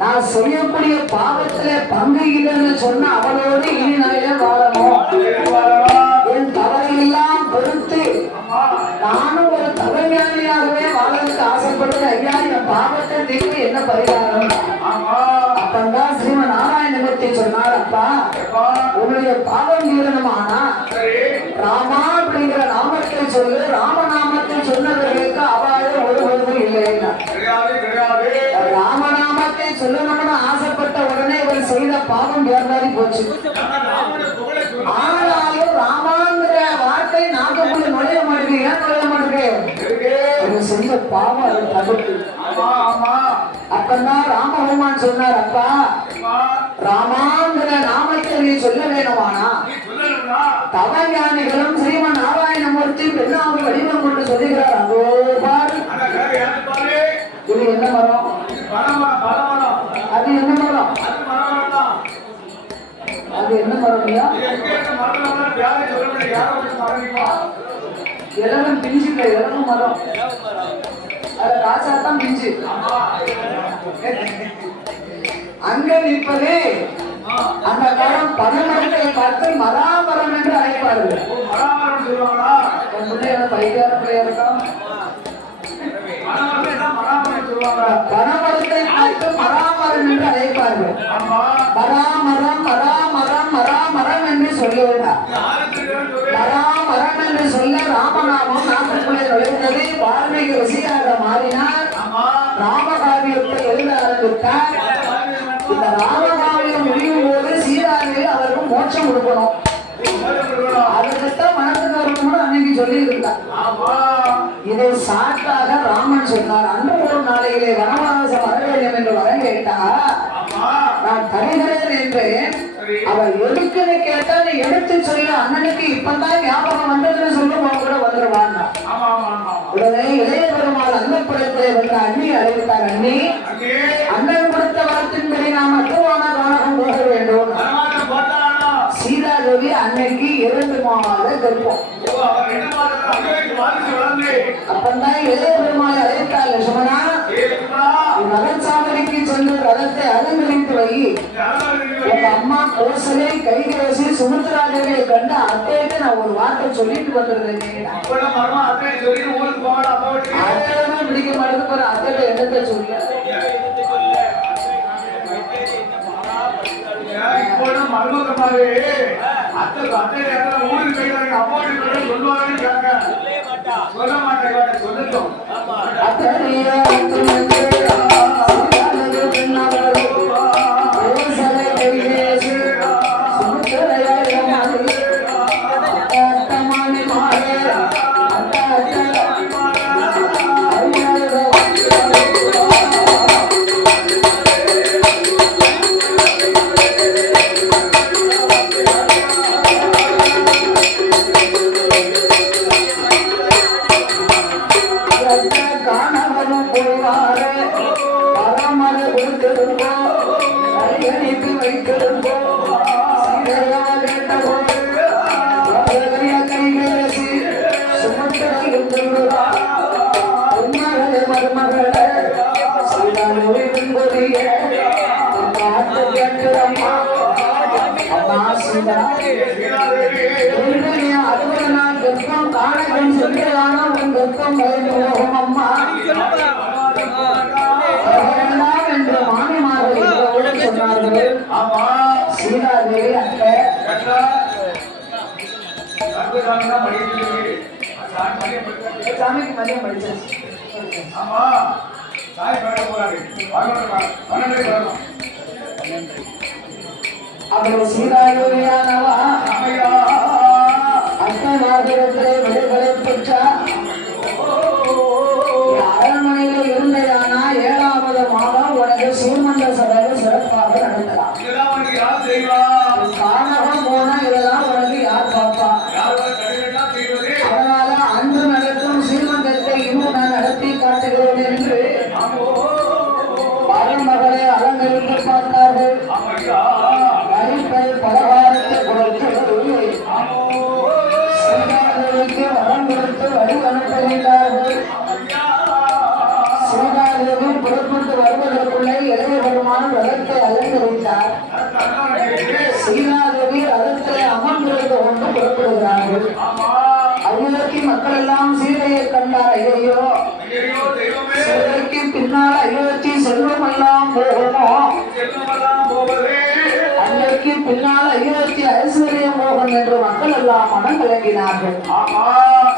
நான் செய்யக்கூடிய பாவத்திலே பங்கு இல்லைன்னு சொன்ன அவளோடு இனி நாளே வாழணும். என் தவறையெல்லாம் பொறுத்து நானும் ஒரு தவஞானியாகவே வாழறதுக்கு ஆசைப்பட்டு, ஐயா என் பாவத்தை தீர்வு என்ன பரிகாரம். ஆமா. அப்பந்தான் ஸ்ரீமன் நாராயணமூர்த்தி சொன்னார், அப்பா உன்னுடைய பாவம் தீரணுமானா சரி. ராமா அப்படிங்கிற நாமத்தை சொல்லு. ராமநாமத்தை சொன்னவர்களுக்கு அவாறு ஒருவரும் இல்லைன்னா. கிடையாது கிடையாது. ராமநாமத்தை சொல்லணும்னு ஆசைப்பட்ட உடனே இவர் செய்த பாவம் வேறாடி போச்சு. ராமனை புகழை சொல்லு. ஆனாலும் ராமாங்கிற வார்த்தை நாட்டுக்குள்ள நுழைய மாட்டேங்குது. ஏன் நுழைய மாட்டேங்குது? இருக்கு. இவர் செஞ்ச பாவம் அதை தடுத்து. ஆமா ஆமா. அப்பதான் ராமஹனுமான் சொன்னார், அப்பா ஆமா. ராமாங்கிற நாமத்தை நீ சொல்ல வேணுமானா நீ சொல்லணும்னா தவஞானிகளும் ஸ்ரீமன் நாராயணமூர்த்தி பெண்ணாவை வடிவம் கொண்டு சொல்லுகிறார். அதோ பாரு, அந்த கதை யாரு பாரு. இது என்ன மரம், இது பனமரம் பனமரம். அது என்ன மரம், அது பனமரம் தான். அது என்ன மரம் ஐயா. இது எங்க இருக்க மரம்னா பேரை சொல்ல முடியாது. யாரை விட்டு மறந்துமா. இளவன் பிஞ்சுங்க, இளவன் மரம், அது காய்ச்சாதான் பிஞ்சு. ஆமா. அங்க நிற்பதே அந்த மரம் பனமரத்தை பார்த்து மராமரம் என்று அழைப்பார்கள். ஒரு மராமரம் சொல்லுவாங்களா. என் பிள்ளைய பைக்கார பிள்ளையா இருக்கான். மராமரம் தான் மராமரம் சொல்லுவாங்க. பனமரத்தை பார்த்து மராமரம் என்று அழைப்பார்கள். ஆமா. மராமரம் மராமரம் மராமரம் என்று சொல்லுவார். மராமரம் என்று சொல்ல ராமநாமம் நாட்டுக்குள்ளே நுழைந்தது. வால்மீகி ருசியாக மாறினார். ஆமா. ராமகாவியத்தை எழுத ஆரம்பித்தார். இந்த ராமகாவியம் முடியும் போது சீதாதேவி அவருக்கு மோட்சம் கொடுக்கணும். அதுக்குத்தான் மனசுக்கு வரணும்னு அன்னைக்கு சொல்லி இருந்தார். ஆமா. இதை சாட்டாக ராமன் சொன்னார், அன்று ஒரு நாளையிலே வனவாசம் வர வேண்டும் என்று வர கேட்டா ஆமா. நான் தருகிறேன் என்றேன். அவர் எதுக்குன்னு கேட்டா நீ எடுத்து சொல்லு, அண்ணனுக்கு இப்பதான் ஞாபகம் வந்ததுன்னு சொல்லுவோம் கூட வந்துருவான். ஆமா ஆமா ஆமா. உடனே இளைய பெருமாள் அன்னப்புறத்திலே வந்து அண்ணி அழைத்தார். அண்ணி, அங்கே அண்ணன் கொடுத்த வரத்தின்படி நாம் அத்துவான காரணம் போக வேண்டும். மரமாட்டம் போட்டானா. சீதாதேவி அன்னைக்கு 2 மாத கர்ப்பம். ஓ, அவர் என்ன மாதம் அங்கே வைத்து வாரிசு வளர்ந்து. அப்பந்தான் இளைய பெருமாள் அழைத்தார். லட்சுமணா, ஏசுமா. ரதசாவடிக்கு சென்று ரதத்தை அலங்கரித்து வை. இந்த அலங்காரம் உங்க அம்மா கோசலை கைகேசி சுமித்ராதேவியை கண்டு அத்தையிட்டு நான் ஒரு வார்த்தை சொல்லிட்டு வந்துருந்தேன். அப்பெல்லாம் மரமா அத்தை சொல்லிட்டு ஊருக்கு போகலாம். அப்பா வீட்டுக்கு. அத்தையுமே பிடிக்க மாட்டேங்குது பாரு. அத்தையிட்ட என்னத்தை சொல்ல. இப்போதான் மருமகமாவே அத்தை அத்தை ஊருக்கு போயிட்டாங்க. அப்பா வீட்டுக்கு சொல்லுவாங்கன்னு கேட்க சொல்ல மாட்டேன். சொல்லட்டும். அத்தையா கோசலை கைகேசி சுமித்ராதேவி அத்தமானி மாறே காணவனும் போவாரே பரமர கொடுத்திருந்தோம், கையணித்து வைத்திருந்தோம். சீதையா கேட்ட போது கைகேசி சுமத்திரையில் உண்மகளே மருமகளே சீதாவின் கொடியே அம்மா சீதா சீதாதேவி இன்றைய அறுபது நாள் கர்ப்பம் காலகம் சென்றான உன் கர்ப்பம் பயந்து போகும் அம்மா வேண்டாம் என்று மாமிமார்கள் எங்களோடு சொன்னார்கள். ஆமா சீதாதேவி அத்தை சாமிக்கு மதியம் படிச்சாச்சு. ஆமா சாய் பேர போறாரு 12 வரணும். அப்புறம் சீதாதேவியானவா அம்மையா அஷ்டநாதிரத்திலே விடுதலை பெற்றா அரண்மனையில் இருந்ததானா 7வது மாதம் உனக்கு சீமந்த சபையை சிறப்பாக நடத்தலாம். இதெல்லாம் உனக்கு யார் செய்வா? கானகம் போனா இதெல்லாம் உனக்கு யார் பார்ப்பா? யார் கடிதம் செய்வது? அதனால அன்று நடக்கும் சீமந்தத்தை இன்னும் நான் நடத்தி காட்டுகிறேன் என்று மருமகளை அலங்கரித்து பார்த்தார்கள். அம்மையா நரிப்பை பலகாரத்தை கொடுத்து சீதாதேவிக்கு வரம் கொடுத்து வழி அனுப்புகின்றார்கள். சீதாதேவி புறப்பட்டு வருவதற்குள்ளே இளைய பெருமான் ரதத்தை அலங்கரித்தார். சீதாதேவி ரதத்தை அமர்ந்திருந்து கொண்டு புறப்படுகிறார்கள். அயோத்தி மக்கள் எல்லாம் சீதையை கண்டார். ஐயோ ஐயோ தெய்வமே சீதைக்கு பின்னால் அயோத்தி செல்வம் எல்லாம் போகுமோ, செல்வமெல்லாம் போவதே அன்னைக்கு பின்னால் அயோத்தி ஐஸ்வர்யம் போகும் என்று மக்கள் எல்லாம் மனம் கலங்கினார்கள். ஆமா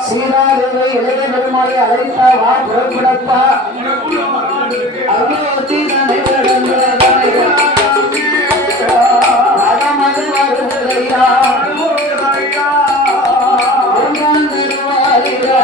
சீதாதேவி இளைய பெருமாளை அழைத்தா, வா புறப்படப்பா, உனக்குள்ள மரணம் இருக்கு. அயோத்தி தன்னை ரதமது வருவதையா ஐயா உங்கள் திருவாரில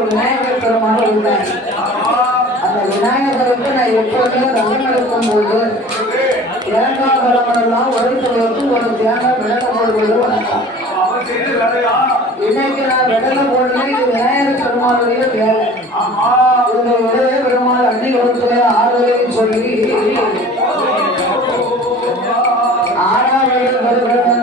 விநாயகர் பெருமாள் உள்ளார். அந்த விநாயகருக்கு நான் எப்போதுமே ரதம் எடுக்கும் போது தேங்காய் பழமெல்லாம் உழைத்து வைத்து ஒரு தேங்காய் விடலை போடுவது வணக்கம். அவன் செய்த வேலையா? இன்னைக்கு நான் விடலை போடுறேன். இது விநாயகர் பெருமாளுடைய வேலை. ஆமா இந்த இளைய பெருமாள் அன்னிகுலத்திலே ஆறுதலையும் சொல்லி ஆறாவது வருகிறது.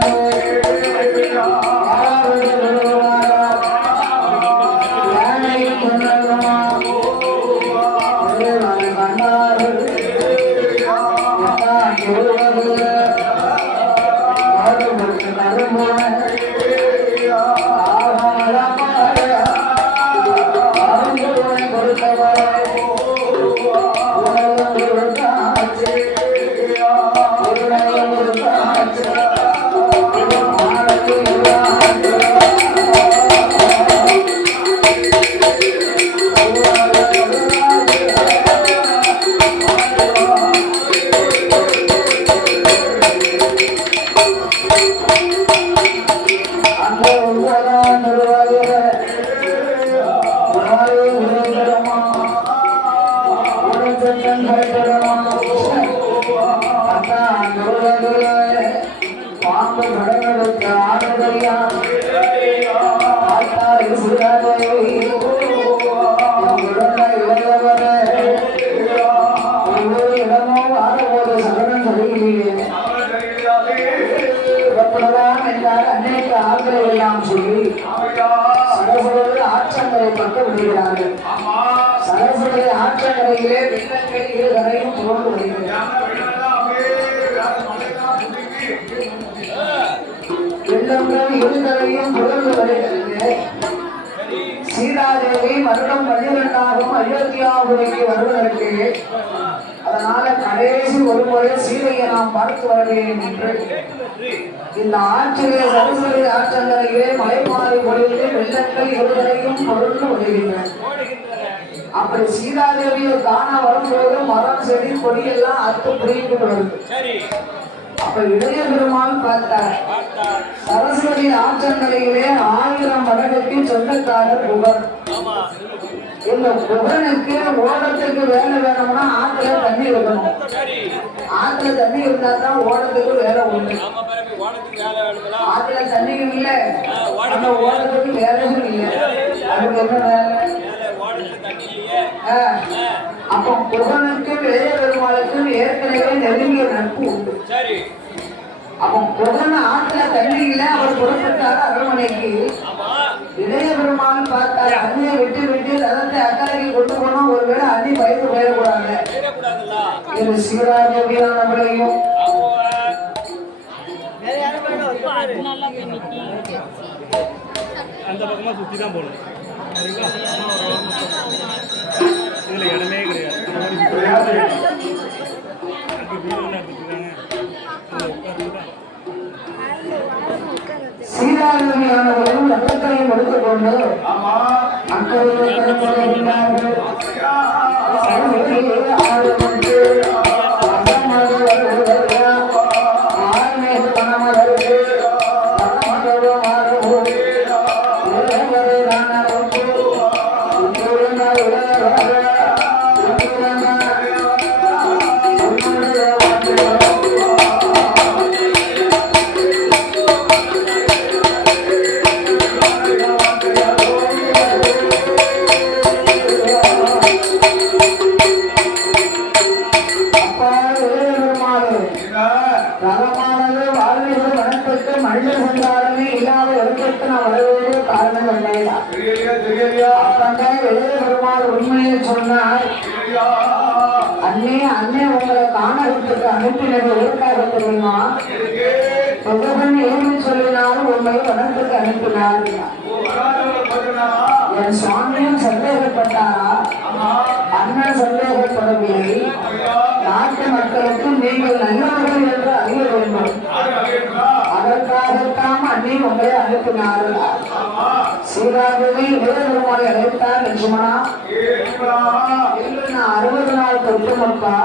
பாம்பு கடலெடுத்த ஆடுதையா இடமோ ஆடும்போது சகனம் சரியில்லையே என்றால் அநேக ஆண்களை எல்லாம் சொல்லி சரசுடைய ஆற்றங்கரை பக்கம் விடுகிறார்கள். சரசுடைய ஆற்றங்கரையிலே வெள்ளங்கள் இரு கரையும் புரண்டு வருகிறது. வெள்ளங்கள் இருகரையும் புரண்டு வருகிறது. சீதாதேவி வருடம் 12 அயோத்தியாபுரிக்கு வருவதற்கு, அதனால கடைசி ஒரு முறை சீதையை நாம் பார்த்து வர வேண்டும் என்று இந்த ஆற்றிலே சரஸ்வதி ஆற்றங்கரையிலே மலைமாறி பொழிந்து வெள்ளங்கள் இருகரையும் பொருள் வருகின்றன. அப்படி சீதாதேவியை காண வரும்போது மரம் செடி கொடியெல்லாம் அத்து புரிந்து வருது. அப்ப இளைய பெருமாள் பார்த்தார், சரஸ்வதி ஆற்றங்கரையிலே 1000 மடங்குக்கு சொந்தக்காரர் புகழ். இந்த புகனுக்கு ஓடத்துக்கு வேலை வேணும்னா ஆத்துல தண்ணி இருக்கணும். ஆத்துல தண்ணி இருந்தா தான் ஓடத்துக்கு வேலை உண்டு. ஆத்துல தண்ணியும் இல்லை, அந்த ஓடத்துக்கு வேலையும் இல்லை. அதுக்கு என்ன வேலை? அப்போ புகனுக்கு இளைய பெருமாளுக்கு ஏற்கனவே நெருங்கிய நட்பு உண்டு. அப்போ புகன் ஆத்துல தண்ணியில அவர் புறப்பட்டார் அரண்மனைக்கு. இளைய பெருமாள் பார்த்தார், அண்ணியை விட்டு விட்டு ரதத்தை அக்கறைக்கு கொண்டு போனோம், ஒருவேளை அண்ணி பயந்து போயிடக்கூடாது இது சீராஜவியானவளையும் அந்த பக்கமா சுத்தி தான் போகணும். இதுல இடமே கிடையாது. சீராஜவியானவளையும் ரதத்தையும் எடுத்துக்கொண்டு அக்கறையில் ரதமானது வாழ்விகள் வனப்பட்டு மனித சந்தாரமே இல்லாத இடத்திற்கு நான் வரவேண்டிய காரணம் இல்லையா? அப்பந்தான் இளைய பெருமாள் உண்மையை சொன்னார், அண்ணே அண்ணே உங்களை காணகத்துக்கு அனுப்பினது எதற்காக தெரியுமா? புகவன் ஏன்னு சொல்லினாலும் உண்மை வனத்துக்கு அனுப்பினார். என் சுவாமியும் சந்தேகப்பட்டாரா? அண்ணன் சந்தேகப்படவில்லை. நாட்டு மக்களுக்கு நீங்கள் நல்லவர்கள் என்று அறிய வேண்டும், அதற்காகத்தான் அண்ணி உங்களை அனுப்பினார்கள். சீராகவே இளைய பெருமாளை அழைத்தார். லட்சுமணா, நான் 60 நாள் தொட்டுமப்பா,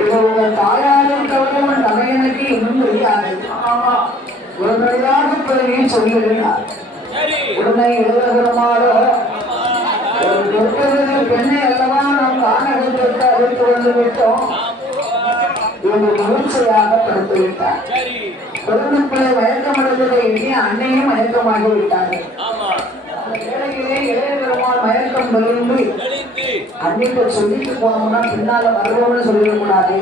இது உங்கள் தாயாரின் கவனம் தமையனுக்கு இன்னும் தெரியாது, ஒரு முறையாக பிறகு சொல்லிவிட்டார். உடனே இளைய பெருமாளோ, பெண்ணை அல்லவா நாம் காணகத்திற்கு அழைத்து வந்து விட்டோம் என்று மகிழ்ச்சியாக படுத்திவிட்டார். குழந்தைகளை மயக்கமடைந்ததை எண்ணி அன்னையும் மயக்கமாகி விட்டார்கள். வேளையிலே இளைய பெருமாள் மயக்கம் விழுந்து அன்னைக்கு சொல்லிட்டு போனோம்னா பின்னால வருவோம்னு சொல்லிடக்கூடாது.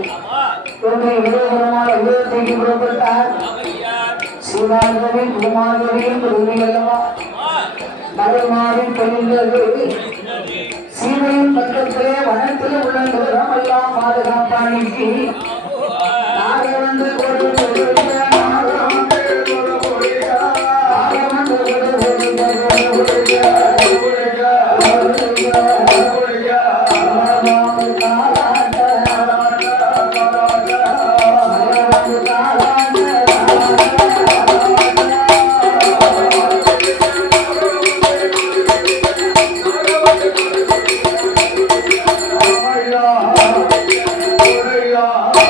இளைய பெருமாள் உலகத்தைக்கு புறப்பட்டார். சீதாந்தவையும் குமாரதையும் உரிமை அல்லவா மலைமாறி பெய்ந்தது. சீதையின் பக்கத்திலே வனத்தில் உள்ள எல்லாம் பாதுகாப்பானிக்கு நாகை வந்து Yeah.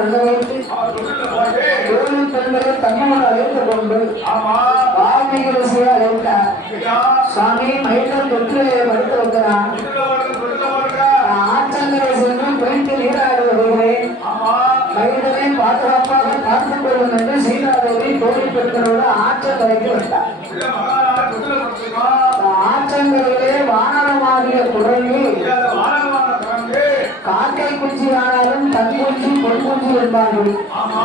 நல்ல வைத்து அவன் தொட்டில போட்டு கோழி பெண்களை தன்னோடு அழைத்துக் கொண்டு ஆமா வால்மீகி ரிஷியை அழைத்தார். ஐயா சுவாமி மயிலம் தொற்றிலே படுத்து வைக்கிறான். தொட்டில போடுங்க நான் ஆற்றங்கரை சென்று போயிட்டு நீராடி வருகிறேன். ஆமா மயிலனை பாதுகாப்பாக பார்த்துக் கொள்ளும் என்று சீதாதேவி கோழி பெண்களோடு ஆற்றங்கரைக்கு வந்தார். இல்ல மகாராஜா தொட்டில போட்டுருக்கோம் ஆற்றங்கரையிலே வானரமாகிய குரங்கு அந்த வானகமான கிழங்கு காக்கை குஞ்சு ஆனாலும் தன் குஞ்சு பொன் குஞ்சு என்பார்கள். ஆமா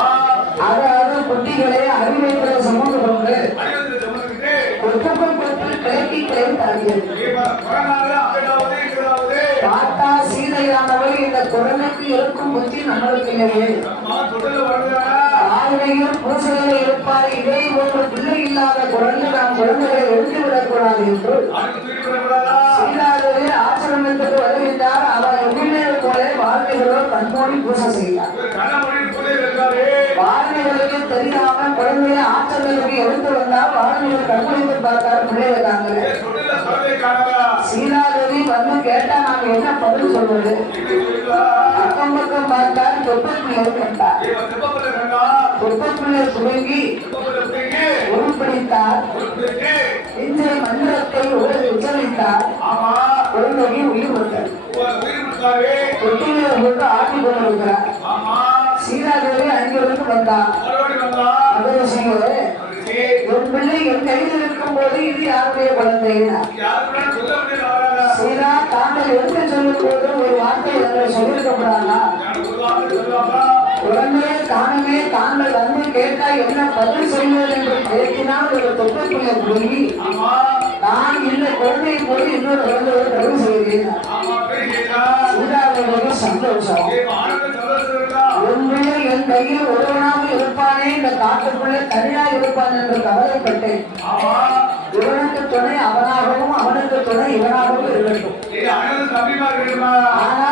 அதாவது குட்டிகளை அறிவைகளை சுமந்து கொண்டு அடிவத்தில் சுமந்துக்கிட்டு கொத்துக்குள் கொத்து கிளக்கி கிளைத்தாடியது. குரங்காவது அங்கடாவது இங்கடாவது பார்த்தா சீதையானவள் இந்த குரங்குக்கு இருக்கும் புத்தி நம்மளுக்கு இல்லையே. மகன் தொட்டில வருகிறாரா ஆளுமையும் பூசையில் இருப்பார். இதே ஒரு பிள்ளை இல்லாத குரங்கு நாம் குழந்தைகளை எழுதி விடக்கூடாது என்று அதுக்கு தூக்கி விடக்கூடாதா சீதாதேவி ஆசிரமத்துக்கு வருகின்றார். அவர் எண்ணிலே போல வாழ்க்கைகளோ கண்மூடி பூசை செய்தார். இவர் கண்ண மொழி புள்ளி இருக்காரு வாழ்க்கைகளுக்கு தெரியாம குழந்தைய ஆற்றலுக்கு எடுத்து வந்தால் வாழ்க்கைகள் கண்மூடித்து பார்த்தார். பிள்ளை வைக்காங்க. தொட்டில குழந்தை காணலா சீதாதேவி வந்து கேட்டா நாங்க என்ன பதில் சொல்றது? அக்கம் பக்கம் பார்த்தார். தொப்பப்பிள்ளை கண்டார். இவன் தெப்பப்பள்ள கண்டா தொப்பப்பிள்ளை சுருங்கி தெப்பப்பள்ள பிடிக்கு உருப்பிடித்தார். பிடிக்கு இன்றைய மந்திரத்தை உச்சரித்தார். ஆமா குழந்தைக்கு உயிர் வந்தார். உயிர் கொடுத்தாரு தொட்டிலே போட்டு ஆட்டி கொண்டிருக்கிறார். ஆமா சீதாதேவி அங்கிருந்து வந்தார். மறுபடி வந்தா மதுரசிங்கரே, என் பிள்ளை என் கையில் இருக்கும் போது இது யாருடைய குழந்தை? யாருக்குன்னா சொல்ல முடியல வராதா சீதா தாங்கள் எடுத்து சொல்லும் போது ஒரு வார்த்தை எங்களை சொல்லியிருக்கப்படாதா? எனக்கு ஒரு வார்த்தை சொல்லுவாங்க குழந்தையை காணமே தாங்கள் வந்து கேட்டா என்ன பதில் சொல்வது என்று பேசினால் ஒரு தொப்பைக்குள்ள சொல்லி ஆமா நான் இந்த குழந்தையை போய் இன்னொரு குழந்தையை கருவு செய்கிறேன். ஆமா பேசிட்டா சீதாதேவிக்கு சந்தோஷம். ஆனந்த சந்தோஷம் இருக்கா உண்மையை என் கையில் ஒருவனாக இருப்பானே, இந்த காட்டுக்குள்ளே தனியா இருப்பான் என்று கவலைப்பட்டேன். ஆமா இவனுக்கு துணை அவனாகவும் அவனுக்கு துணை இவனாகவும் இருக்கட்டும். இது அண்ணன் தம்பிமா இருக்குமா ஆனா